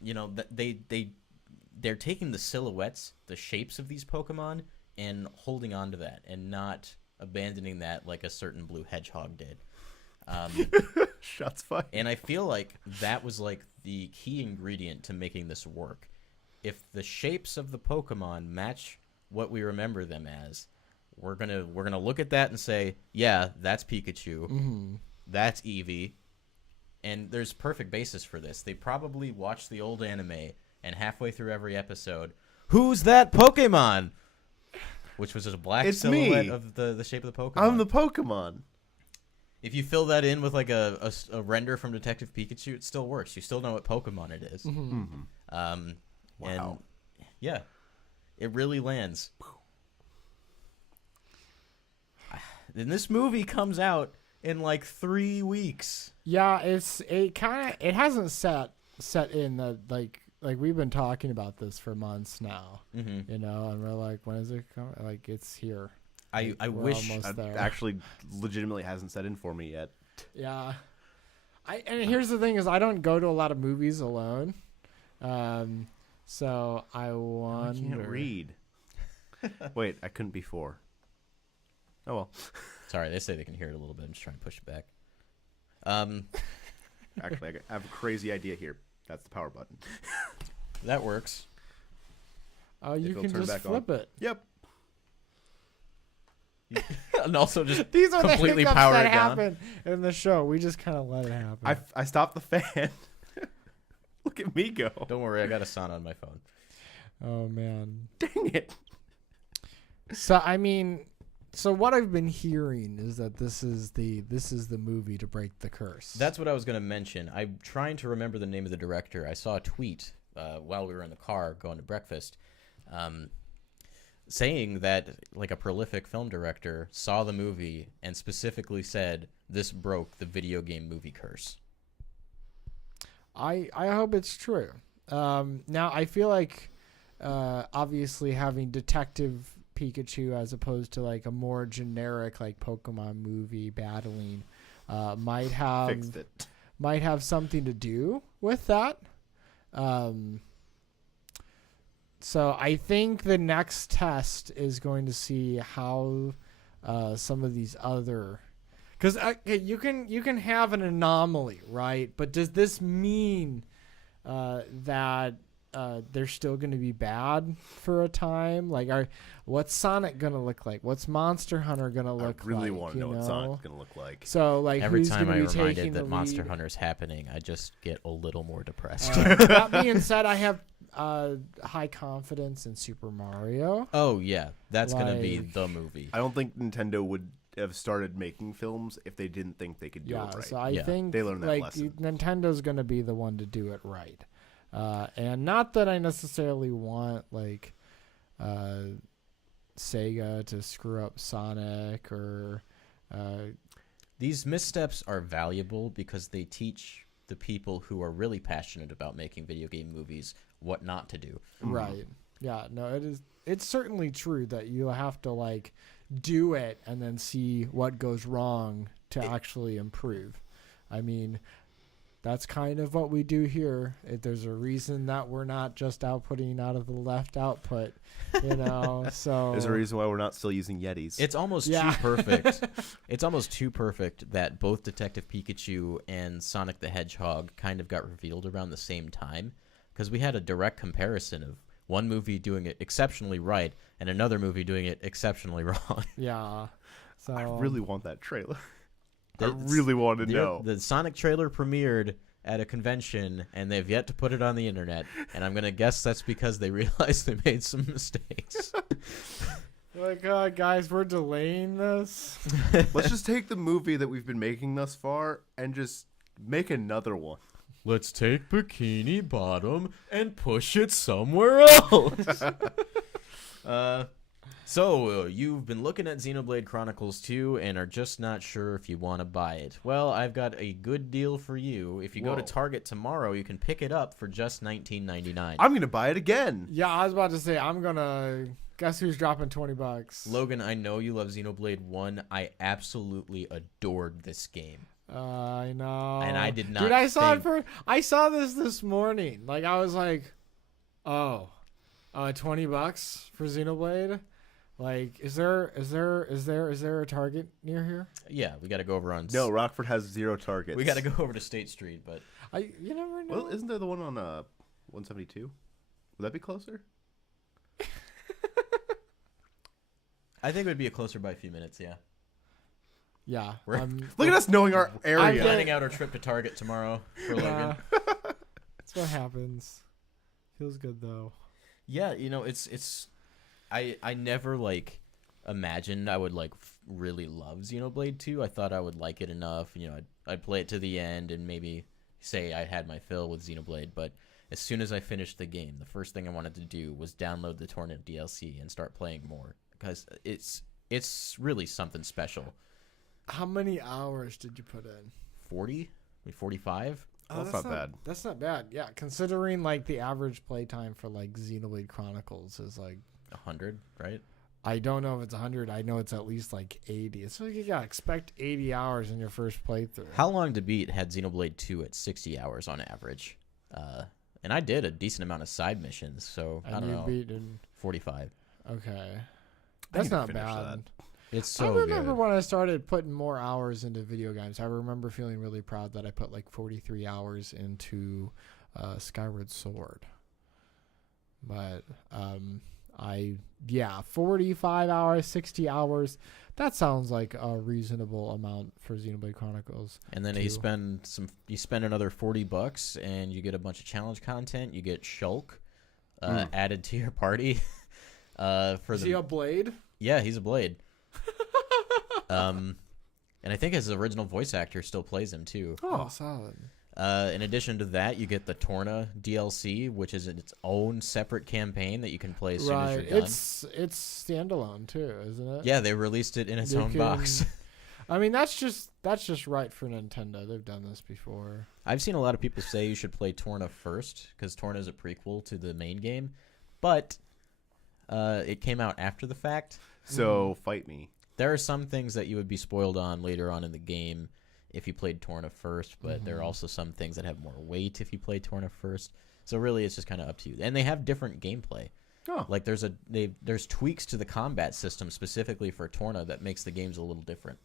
You know, they're taking the silhouettes, the shapes of these Pokemon, and holding on to that and not abandoning that like a certain blue hedgehog did. Shots fired. And I feel like that was like the key ingredient to making this work. If the shapes of the Pokemon match what we remember them as, we're gonna look at that and say, yeah, that's Pikachu, that's Eevee, and there's perfect basis for this. They probably watched the old anime, and halfway through every episode, who's that Pokemon? which was just a black It's silhouette me. of the shape of the Pokemon. I'm the Pokemon. If you fill that in with like a render from Detective Pikachu, it still works. You still know what Pokemon it is. Mm-hmm. Wow. And yeah, it really lands. And this movie comes out in like 3 weeks. Yeah, it hasn't set in the like we've been talking about this for months now. Mm-hmm. You know, and we're like, when is it coming? Like, it's here. I We're wish almost It there. actually legitimately hasn't set in for me yet. Yeah. And here's the thing is I don't go to a lot of movies alone. So I I wonder. can't read. Wait, I couldn't before. Oh well. Sorry, they say they can hear it a little bit. I'm just trying to push it back. Actually, I have a crazy idea here. That's the power button. That works. Oh, you it'll can turn just back on. flip it. Yep. And also just These are completely the hiccups power that it down. happen in the show. We just kind of let it happen. I stopped the fan. Look at me go. Don't worry, I got a sound on my phone. Oh man. Dang it. So I mean, so what I've been hearing is that this is the movie to break the curse. That's what I was going to mention. I'm trying to remember the name of the director. I saw a tweet while we were in the car going to breakfast saying that like a prolific film director saw the movie and specifically said this broke the video game movie curse. I hope it's true. Now I feel like obviously having Detective Pikachu as opposed to like a more generic like Pokemon movie battling might Fixed it. something to do with that. So I think the next test is going to see how some of these other, because you can have an anomaly, right? But does this mean that they're still going to be bad for a time? Like, what's Sonic going to look like? What's Monster Hunter going to look like? I really want to know you what Sonic's going to look like. So, like, Every who's time going I to be reminded taking that the Monster lead? Hunter's happening, I just get a little more depressed. That being said, I have high confidence in Super Mario. Oh yeah, that's going to be like- the movie. I don't think Nintendo would have started making films if they didn't think they could do Yeah, it right. so I Yeah. think They learned that like lesson. Nintendo's going to be the one to do it right. And not that I necessarily want like Sega to screw up Sonic or These missteps are valuable because they teach the people who are really passionate about making video game movies what not to do. right. Yeah, no, it's certainly true that you have to like do it and then see what goes wrong to actually improve. I mean, that's kind of what we do here. There's a reason that we're not just outputting out of the left output, you know. So There's a reason why we're not still using Yetis. It's almost Yeah. too perfect. It's almost too perfect that both Detective Pikachu and Sonic the Hedgehog kind of got revealed around the same time because we had a direct comparison of one movie doing it exceptionally right and another movie doing it exceptionally wrong. Yeah. So I really want that trailer. I It's- really want to The- know. The Sonic trailer premiered at a convention, and they've yet to put it on the internet. And I'm gonna guess that's because they realized they made some mistakes. like, guys, we're delaying this. Let's just take the movie that we've been making thus far and just make another one. Let's take Bikini Bottom and push it somewhere else. So, you've been looking at Xenoblade Chronicles 2 and are just not sure if you want to buy it. Well, I've got a good deal for you. If you go to Whoa. Target tomorrow, you can pick it up for just $19.99. I'm gonna buy it again. Yeah, I was about to say I'm gonna guess who's dropping $20. Logan, I know you love Xenoblade 1. I absolutely adored this game. I know. And I did not Dude, I saw think- I saw this morning. Like I was like, oh, $20 for Xenoblade. Like, is there a Target near here? Yeah, we got to go over on... No, Rockford has 0 targets. We got to go over to State Street, but... You never know. Well, isn't there the one on 172? Would that be closer? I think it would be a closer by a few minutes, yeah. Yeah. We're- Look at us knowing our I'm area. Planning out our trip to Target tomorrow for Logan. That's what happens. Feels good though. Yeah, you know, it's I never like imagined I would like really love Xenoblade 2. I thought I would like it enough. I'd play it to the end and maybe say I had my fill with Xenoblade. But as soon as I finished the game, the first thing I wanted to do was download the Torna DLC and start playing more because it's really something special. How many hours did you put in? 40, maybe 45. Oh, that's not bad. That's not bad. Yeah, considering like the average playtime for like Xenoblade Chronicles is like 100, right? I don't know if it's 100. I know it's at least like 80. It's like you gotta expect 80 hours in your first playthrough. How Long to Beat had Xenoblade 2 at 60 hours on average. And I did a decent amount of side missions, so I don't know. Beat in 45. okay. I That's need to not finish bad. that. It's so I remember good. when I started putting more hours into video games. I remember feeling really proud that I put like 43 hours into Skyward Sword. But 45 hours, 60 hours. That sounds like a reasonable amount for Xenoblade Chronicles. And then you spend another $40 and you get a bunch of challenge content. You get Shulk added to your party. Is he a blade? Yeah, he's a blade. And I think his original voice actor still plays him too. Oh, solid. In addition to that, you get the Torna DLC, which is its own separate campaign that you can play as soon as you're done. It's standalone too, isn't it? Yeah, they released it in its You own box. I mean, that's just right for Nintendo. They've done this before. I've seen a lot of people say you should play Torna first because Torna is a prequel to the main game, but it came out after the fact. So fight me. There are some things that you would be spoiled on later on in the game if you played Torna first, but there are also some things that have more weight if you play Torna first. So really, it's just kind of up to you. And they have different gameplay. Oh. Like there's tweaks to the combat system specifically for Torna that makes the games a little different.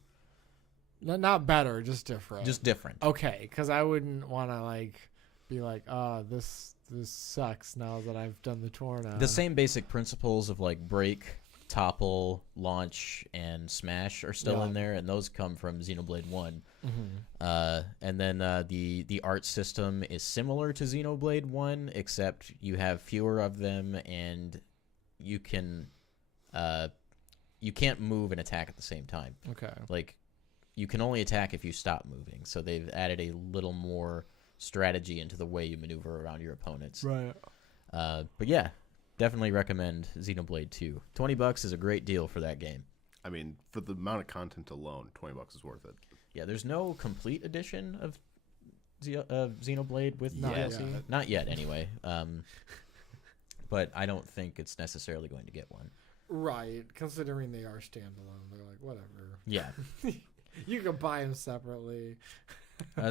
Not better, just different. Just different. Okay, because I wouldn't want to like be like, oh, this sucks now that I've done the Torna. The same basic principles of like break, topple, launch, and smash are still in there, and those come from Xenoblade 1. And then the art system is similar to Xenoblade 1, except you have fewer of them, and you can't move and attack at the same time. Okay. Like, you can only attack if you stop moving, so they've added a little more strategy into the way you maneuver around your opponents. Right. But yeah, definitely recommend Xenoblade 2. $20 is a great deal for that game. I mean, for the amount of content alone, $20 is worth it. Yeah, there's no complete edition of Xenoblade with Not DLC. yet. Not yet, anyway. But I don't think it's necessarily going to get one. Right. Considering they are standalone, they're like, whatever. Yeah. You can buy them separately.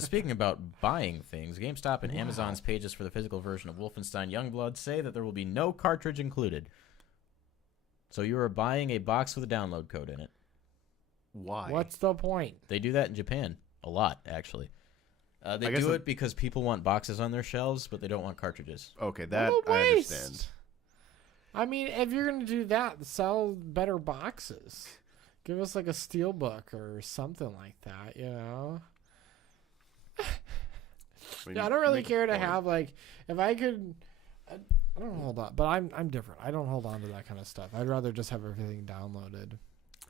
Speaking about buying things, GameStop and Amazon's pages for the physical version of Wolfenstein Youngblood say that there will be no cartridge included. So you are buying a box with a download code in it. Why? What's the point? They do that in Japan a lot, actually. They I guess do it because people want boxes on their shelves, but they don't want cartridges. Okay, that What a I waste. understand. I mean, if you're going to do that, sell better boxes. Give us like a steelbook or something like that, you know? I mean, Yeah, I don't really make a care to point. have like if I could. I don't hold on, but I'm different. I don't hold on to that kind of stuff. I'd rather just have everything downloaded.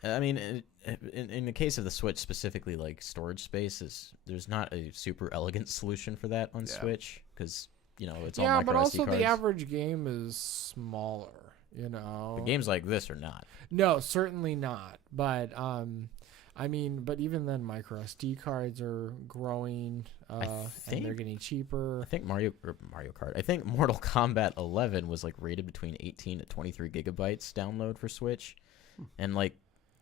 I mean, in the case of the Switch specifically, like storage space there's not a super elegant solution for that on Yeah. Switch because it's all Yeah, micro but also SD cards. the average game is smaller. You know, But games like this are not. No, certainly not. But I mean, but even then, micro SD cards are growing, and they're think- getting cheaper. I think Mario Kart. I think Mortal Kombat 11 was like rated between 18 to 23 gigabytes download for Switch, and like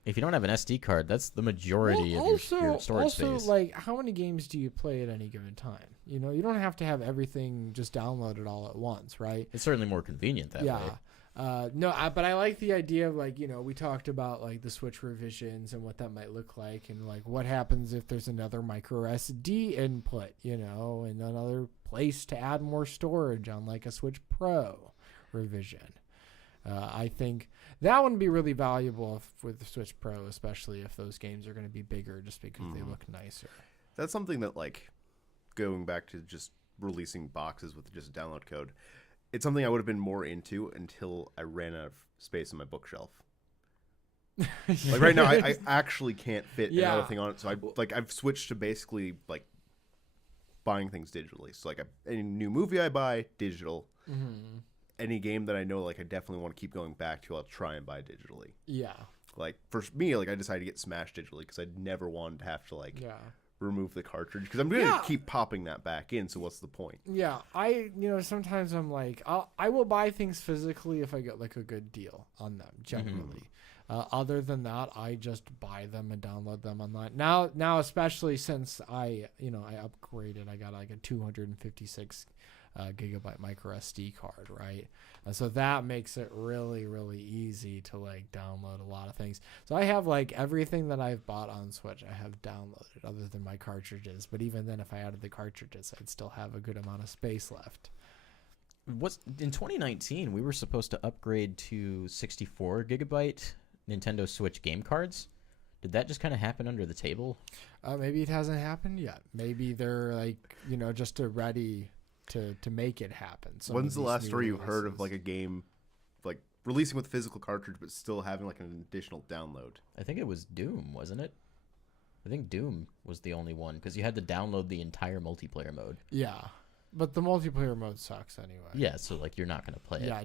if you don't have an SD card, that's the majority of your storage space. Like, how many games do you play at any given time? You know, you don't have to have everything just downloaded all at once, right? It's certainly more convenient that way. But I like the idea of like, we talked about like the Switch revisions and what that might look like, and like what happens if there's another micro SD input, and another place to add more storage on like a Switch Pro revision. I think that would be really valuable with the Switch Pro, especially if those games are going to be bigger just because they look nicer. That's something that, like, going back to just releasing boxes with just a download code, it's something I would have been more into until I ran out of space on my bookshelf. Like right now, I actually can't fit Yeah. another thing on it. So I've switched to basically like buying things digitally. So like any new movie I buy, digital. Mhm. Any game that I know like I definitely want to keep going back to, I'll try and buy digitally. Yeah. Like for me, like I decided to get Smash digitally because I never wanted to have to like Yeah. remove the cartridge because I'm gonna Yeah. keep popping that back in. So what's the point? Yeah, sometimes I'm like, I will buy things physically if I get like a good deal on them. Generally, other than that, I just buy them and download them online. Now, especially since I upgraded, I got like a 256 gigabyte micro SD card, right? And so that makes it really, really easy to like download a lot of things. So I have like everything that I've bought on Switch, I have downloaded other than my cartridges. But even then, if I added the cartridges, I'd still have a good amount of space left. In 2019, we were supposed to upgrade to 64 gigabyte Nintendo Switch game cards. Did that just kind of happen under the table? Maybe it hasn't happened yet. Maybe they're like, just ready to make it happen. When's the last story you heard of like a game like releasing with physical cartridge but still having like an additional download? I think it was Doom, wasn't it? I think Doom was the only one because you had to download the entire multiplayer mode. Yeah, but the multiplayer mode sucks anyway. Yeah, so like you're not gonna play it. Yeah,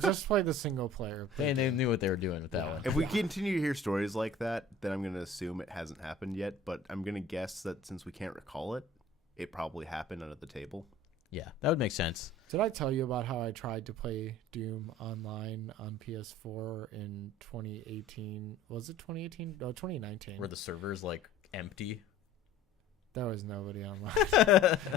just play the single player. And they knew what they were doing with that Yeah. one. If we continue to hear stories like that, then I'm gonna assume it hasn't happened yet. But I'm gonna guess that since we can't recall it, it probably happened under the table. Yeah, that would make sense. Did I tell you about how I tried to play Doom online on PS4 in 2018? Was it 2018? No, 2019. Were the servers like empty? There was nobody online.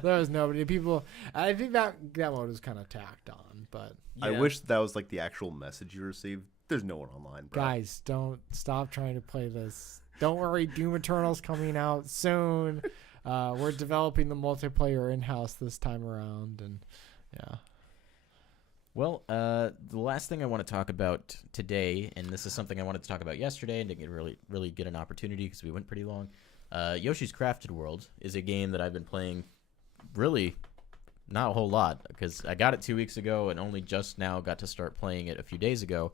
There was nobody. People. I think that mode was kind of tacked on, but I wish that was like the actual message you received. There's no one online, bro. guys, don't stop trying to play this. Don't worry, Doom Eternal's coming out soon. We're developing the multiplayer in-house this time around, and yeah. Well, the last thing I want to talk about today, and this is something I wanted to talk about yesterday and didn't really get an opportunity because we went pretty long. Yoshi's Crafted World is a game that I've been playing really not a whole lot because I got it 2 weeks ago and only just now got to start playing it a few days ago.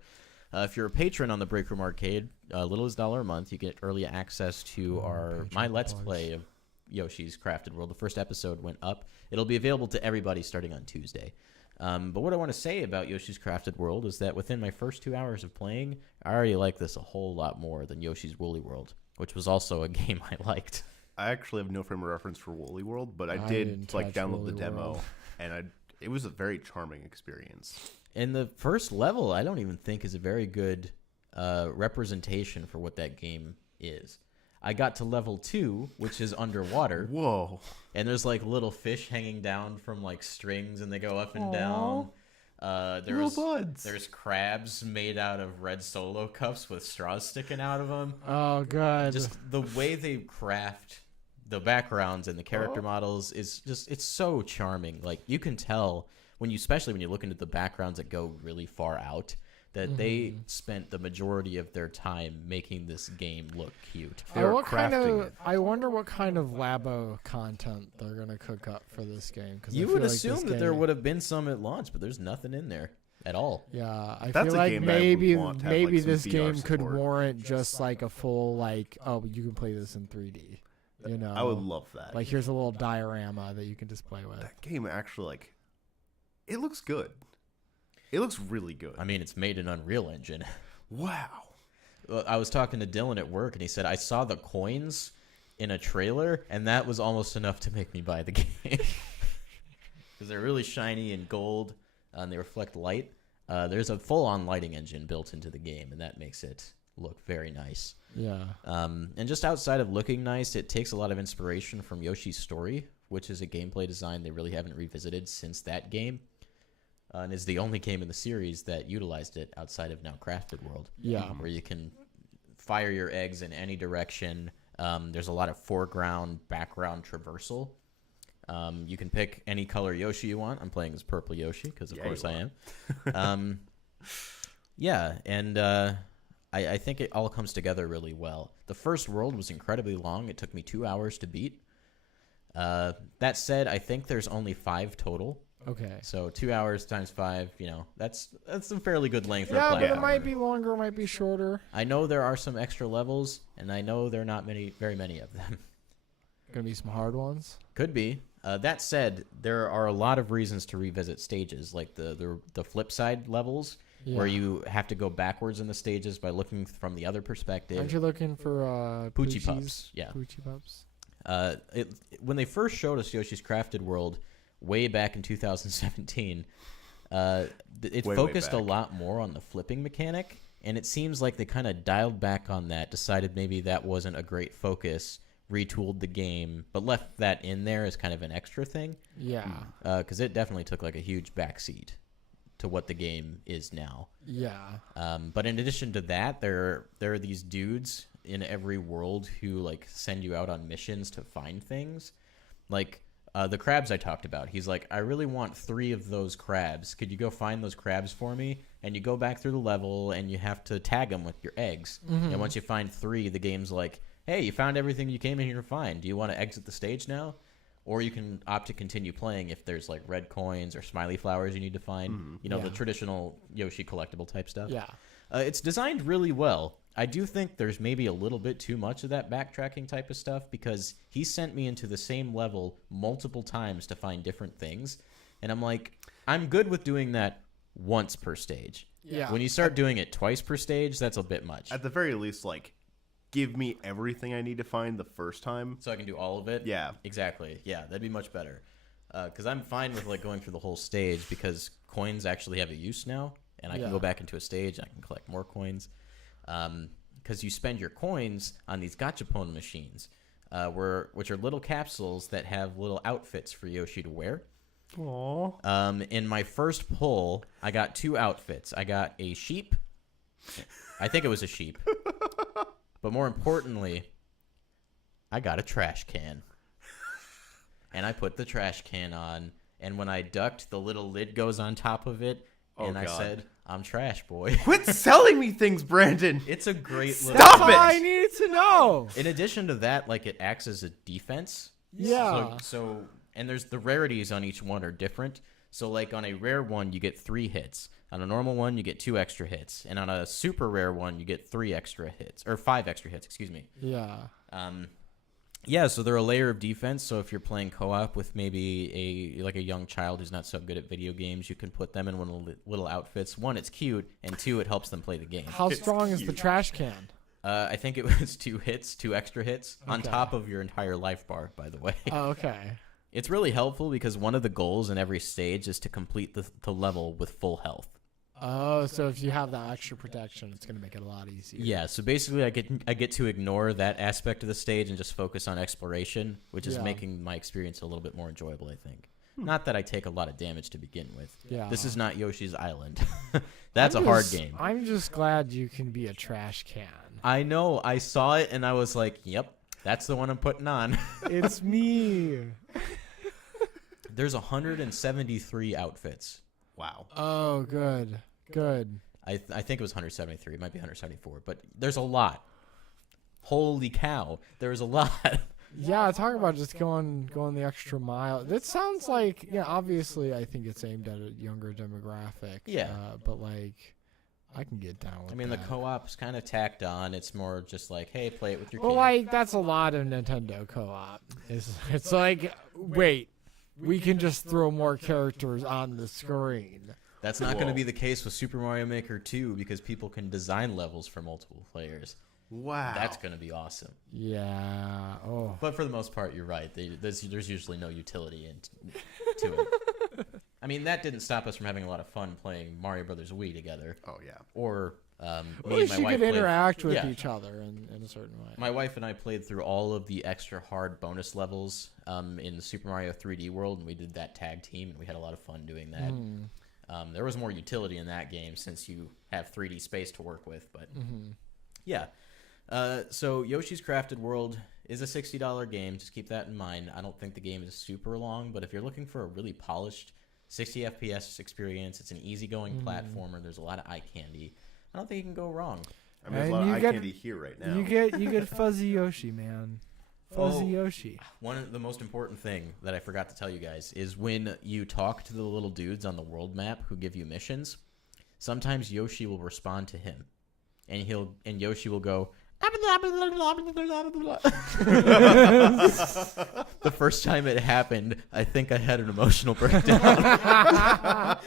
If you're a patron on the Break Room Arcade, little as $1 a month, you get early access to my Let's Play of Yoshi's Crafted World. The first episode went up. It'll be available to everybody starting on Tuesday. But what I want to say about Yoshi's Crafted World is that within my first 2 hours of playing, I already like this a whole lot more than Yoshi's Woolly World, which was also a game I liked. I actually have no frame of reference for Woolly World, but I didn't did like touch download the Woolly demo, World. and it was a very charming experience. And the first level, I don't even think is a very good representation for what that game is. I got to level 2, which is underwater. Whoa. And there's like little fish hanging down from like strings and they go up and down. There's crabs made out of red Solo cups with straws sticking out of them. Oh, God. Just the way they craft the backgrounds and the character models is just, it's so charming. Like you can tell especially when you look into the backgrounds that go really far out, that they spent the majority of their time making this game look cute. They are I crafting wonder what kind of Labo content they're gonna cook up for this game. Cause You I feel would like assume this that there game- would have been some at launch, but there's nothing in there at all. Yeah, I That's feel a like game that I would maybe want to have, like, some this VR game could support. warrant just like a full like, oh, you can play this in 3D. You know, I would love that. like here's a little diorama that you can just play with. That game actually, like, it looks good. It looks really good. I mean, it's made in Unreal Engine. Wow. Well, I was talking to Dylan at work, and he said, I saw the coins in a trailer, and that was almost enough to make me buy the game. Because they're really shiny and gold, and they reflect light. There's a full-on lighting engine built into the game, and that makes it look very nice. Yeah. And just outside of looking nice, it takes a lot of inspiration from Yoshi's Story, which is a gameplay design they really haven't revisited since that game. And is the only game in the series that utilized it outside of now Crafted World. Yeah. Where you can fire your eggs in any direction. There's a lot of foreground, background traversal. You can pick any color Yoshi you want. I'm playing as Purple Yoshi because, of course, I am. Yeah, and I think it all comes together really well. The first world was incredibly long. It took me 2 hours to beat. That said, I think there's only 5 total. Okay. So 2 hours times 5, that's some fairly good length for a Yeah, but platformer. it might be longer, it might be shorter. I know there are some extra levels, and I know there are not very many of them. Gonna be some hard ones. Could be. That said, there are a lot of reasons to revisit stages, like the flip side levels, where you have to go backwards in the stages by looking from the other perspective. Aren't you looking for Poochie Pups? Yeah. Poochie Pups. When they first showed us Yoshi's Crafted World way back in 2017, it Way focused a back. lot more on the flipping mechanic, and it seems like they kind of dialed back on that, decided maybe that wasn't a great focus, retooled the game, but left that in there as kind of an extra thing, Yeah. because it definitely took like a huge backseat to what the game is now. Yeah. But in addition to that, there are these dudes in every world who like send you out on missions to find things. Like the crabs I talked about. He's like, I really want 3 of those crabs. Could you go find those crabs for me? And you go back through the level and you have to tag them with your eggs. And once you find 3, the game's like, hey, you found everything you came in here to find. Do you want to exit the stage now? Or you can opt to continue playing if there's like red coins or smiley flowers you need to find. Yeah. The traditional Yoshi collectible type stuff. Yeah. It's designed really well. I do think there's maybe a little bit too much of that backtracking type of stuff because he sent me into the same level multiple times to find different things. And I'm like, I'm good with doing that once per stage. Yeah. When you start doing it twice per stage, that's a bit much. At the very least, like, give me everything I need to find the first time. So I can do all of it? Yeah. Exactly. Yeah, that'd be much better. Because I'm fine with like going through the whole stage because coins actually have a use now. And I can go back into a stage and I can collect more coins. Because you spend your coins on these gachapon machines, which are little capsules that have little outfits for Yoshi to wear. Aww. In my first pull, I got 2 outfits. I got a sheep. I think it was a sheep. But more importantly, I got a trash can. And I put the trash can on, and when I ducked, the little lid goes on top of it, and I God. said, I'm trash, boy. Quit selling me things, Brandon. It's a great little... That's Stop it! all I needed to know. In addition to that, like, it acts as a defense. Yeah. And there's the rarities on each one are different. So, like, on a rare one, you get 3 hits. On a normal one, you get 2 extra hits. And on a super rare one, you get 3 extra hits. Or 5 extra hits, excuse me. Yeah. Yeah, so they're a layer of defense. So if you're playing co-op with maybe a young child who's not so good at video games, you can put them in one of the little outfits. 1, it's cute, and 2, it helps them play the game. How strong is the trash can? I think it was 2 hits, 2 extra hits, on Okay. top of your entire life bar, by the way. Oh, okay. It's really helpful because one of the goals in every stage is to complete the level with full health. Oh, so if you have that extra protection, it's gonna make it a lot easier. Yeah, so basically I get to ignore that aspect of the stage and just focus on exploration, which is Yeah. making my experience a little bit more enjoyable, I think. Not that I take a lot of damage to begin with. Yeah. This is not Yoshi's Island. That's a hard game. I'm just glad you can be a trash can. I know. I saw it and I was like, yep, that's the one I'm putting on. It's me. There's 173 outfits. Wow. Oh, good. Good. I think it was 173. It might be 174, but there's a lot. Holy cow, there's a lot. Yeah, talk about just going the extra mile. That sounds like, yeah, obviously I think it's aimed at a younger demographic. Yeah. But like, I can get down with I mean, the that. co-op's kind of tacked on. It's more just like, hey, play it with your Well, kid. like, that's a lot of Nintendo co-op. It's like, wait, we can just throw more characters on the screen. That's not going to Whoa. be the case with Super Mario Maker 2 because people can design levels for multiple players. Wow. That's going to be awesome. Yeah. Oh. But for the most part, you're right. There's usually no utility to it. I mean, that didn't stop us from having a lot of fun playing Mario Brothers Wii together. Oh yeah. Or me At and least my you wife could played. interact with Yeah. each other in a certain way. My wife and I played through all of the extra hard bonus levels in the Super Mario 3D World, and we did that tag team, and we had a lot of fun doing that. There was more utility in that game since you have 3D space to work with, but yeah. So Yoshi's Crafted World is a $60 game. Just keep that in mind. I don't think the game is super long, but if you're looking for a really polished 60 FPS experience, it's an easygoing platformer. There's a lot of eye candy. I don't think you can go wrong. I mean, there's a And lot of you eye get- candy here right now. You get Fuzzy Yoshi, man. Fuzzy Yoshi. One of the most important thing that I forgot to tell you guys is when you talk to the little dudes on the world map who give you missions, sometimes Yoshi will respond to him, and Yoshi will go. The first time it happened, I think I had an emotional breakdown.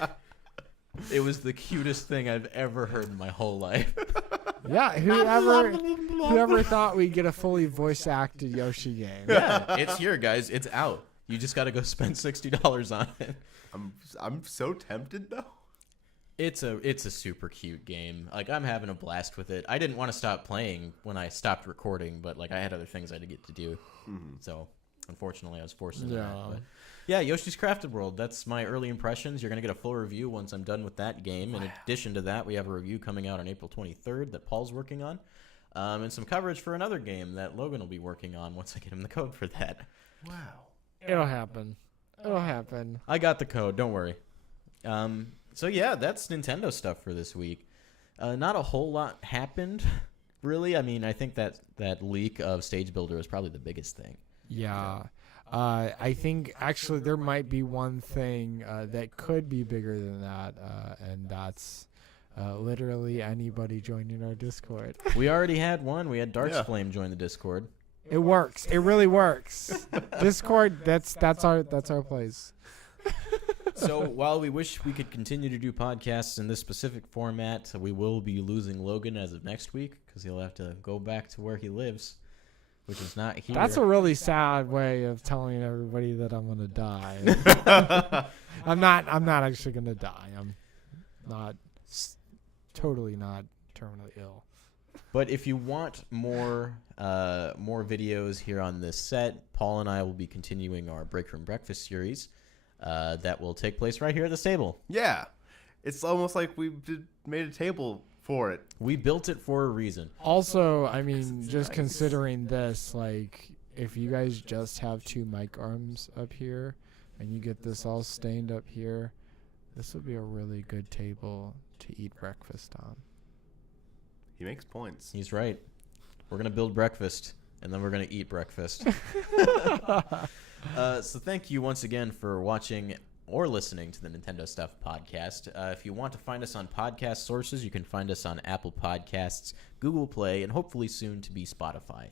It was the cutest thing I've ever heard in my whole life. Yeah, whoever thought we'd get a fully voice acted Yoshi game? Yeah, it's here, guys. It's out. You just got to go spend $60 on it. I'm so tempted though. It's a super cute game. Like, I'm having a blast with it. I didn't want to stop playing when I stopped recording, but like I had other things I had to get to do. So unfortunately, I was forced into that. But yeah, Yoshi's Crafted World. That's my early impressions. You're gonna get a full review once I'm done with that game. In addition to that, we have a review coming out on April 23rd that Paul's working on, and some coverage for another game that Logan will be working on once I get him the code for that. Wow. It'll happen. It'll happen. I got the code. Don't worry. So yeah, that's Nintendo stuff for this week. Not a whole lot happened, really. I mean, I think that leak of Stage Builder is probably the biggest thing. Yeah. I think actually there might be one thing that could be bigger than that, and that's literally anybody joining our Discord. We already had one. We had Darksflame join the Discord. It works. It really works. Discord, that's our place. So while we wish we could continue to do podcasts in this specific format, we will be losing Logan as of next week because he'll have to go back to where he lives, which is not here. That's a really sad way of telling everybody that I'm gonna die. I'm not actually gonna die. I'm totally not terminally ill. But if you want more videos here on this set, Paul and I will be continuing our Break Room Breakfast series. That will take place right here at this table. Yeah. It's almost like we made a table for it. We built it for a reason. Also, I mean, just considering this, like, if you guys just have two mic arms up here and you get this all stained up here, this would be a really good table to eat breakfast on. He makes points. He's right. We're going to build breakfast, and then we're going to eat breakfast. So thank you once again for watching or listening to the Nintendo Stuff podcast. If you want to find us on podcast sources, you can find us on Apple Podcasts, Google Play, and hopefully soon to be Spotify,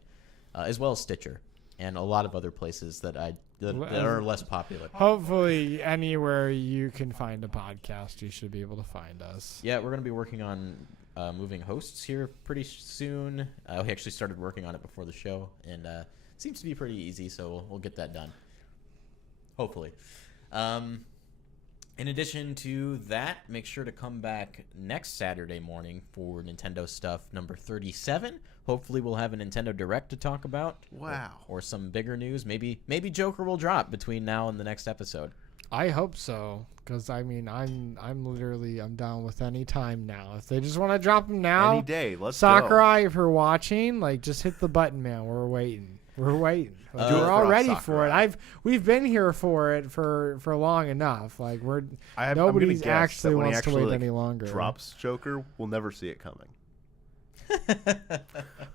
as well as Stitcher, and a lot of other places that are less popular. Hopefully anywhere you can find a podcast, you should be able to find us. Yeah, we're going to be working on moving hosts here pretty soon. We actually started working on it before the show, and it seems to be pretty easy, so we'll get that done. Hopefully. In addition to that, make sure to come back next Saturday morning for Nintendo Stuff number 37. Hopefully we'll have a Nintendo Direct to talk about. Wow. Or some bigger news. Maybe Joker will drop between now and the next episode. I hope so, because I mean, I'm down with any time now. If they just want to drop them now, Any day, let's Sakurai, if you're watching, like, just hit the button, man. We're waiting. Like, Do it we're for all us, ready Sakurai. for it. We've been here for it for long enough. Like, I'm nobody's gonna guess that actually when he wants to actually, wait any longer. Drops Joker, we'll never see it coming.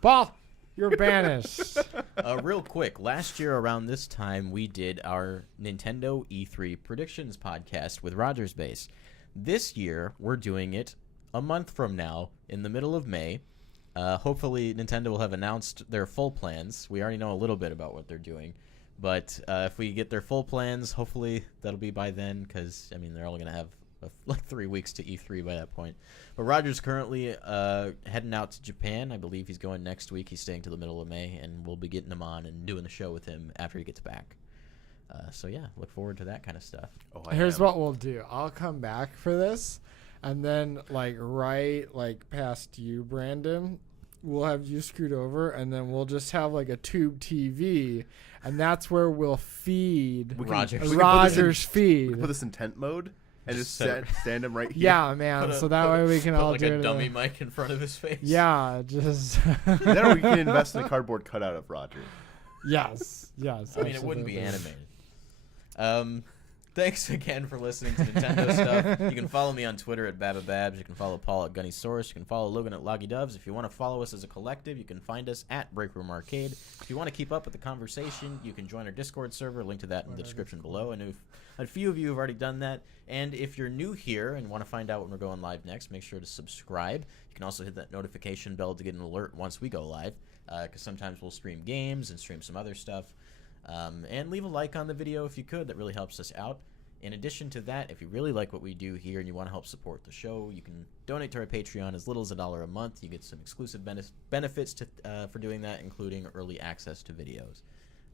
Paul, you're banished. Real quick, last year around this time, we did our Nintendo E3 predictions podcast with Rogers Base. This year, we're doing it a month from now, in the middle of May. Hopefully, Nintendo will have announced their full plans. We already know a little bit about what they're doing. But if we get their full plans, hopefully that'll be by then, because, I mean, they're only going to have like 3 weeks to E3 by that point. But Roger's currently heading out to Japan. I believe he's going next week. He's staying till the middle of May, and we'll be getting him on and doing the show with him after he gets back. So yeah, look forward to that kind of stuff. Here's what we'll do. I'll come back for this, and then right past you, Brandon, we'll have you scoot over, and then we'll just have like a tube TV, and that's where we'll feed Roger's feed. We can put this in tent mode and just stand him right here. Yeah, man. So that way we can all like do a it. dummy mic in front of his face. Yeah, just. Then we can invest in a cardboard cutout of Roger. Yes. I mean, it wouldn't be animated. Thanks again for listening to Nintendo stuff. You can follow me on Twitter at BabaBabs. You can follow Paul at Gunnysaurus. You can follow Logan at Loggy Doves. If you want to follow us as a collective, you can find us at Break Room Arcade. If you want to keep up with the conversation, you can join our Discord server. Link to that in the description below. I know a few of you have already done that. And if you're new here and want to find out when we're going live next, make sure to subscribe. You can also hit that notification bell to get an alert once we go live, because sometimes we'll stream games and stream some other stuff. And leave a like on the video if you could. That really helps us out. In addition to that, if you really like what we do here and you want to help support the show, you can donate to our Patreon as little as $1 a month. You get some exclusive benefits for doing that, including early access to videos.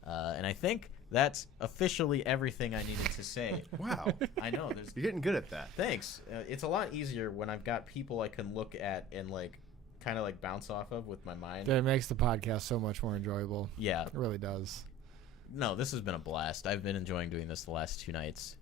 And I think that's officially everything I needed to say. Wow. I know. You're getting good at that. Thanks. It's a lot easier when I've got people I can look at and like kind of like bounce off of with my mind. It makes the podcast so much more enjoyable. Yeah. It really does. No, this has been a blast. I've been enjoying doing this the last 2 nights.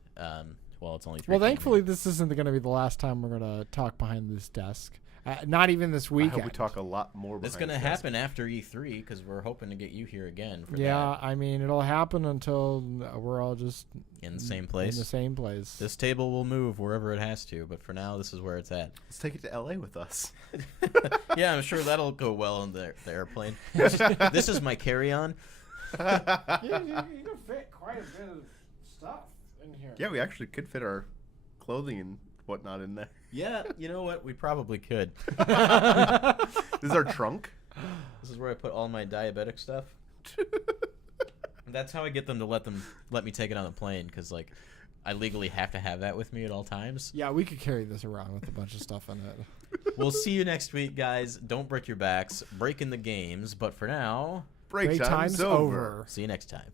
Well, it's only 3. Well, thankfully, this isn't going to be the last time we're going to talk behind this desk. Not even this I weekend. hope we talk a lot more. It's going to happen after E3 because we're hoping to get you here again for Yeah, I mean, it'll happen until we're all just that. In the same place. In the same place. This table will move wherever it has to, but for now, this is where it's at. Let's take it to LA with us. Yeah, I'm sure that'll go well on the airplane. This is my carry-on. you can fit quite a bit of stuff in here. Yeah, we actually could fit our clothing and whatnot in there. Yeah, you know what? We probably could. This is our trunk. This is where I put all my diabetic stuff. That's how I get them to let me take it on the plane, because like I legally have to have that with me at all times. Yeah, we could carry this around with a bunch of stuff in it. We'll see you next week, guys. Don't break your backs. Break in the games. But for now, Break time's over. see you next time.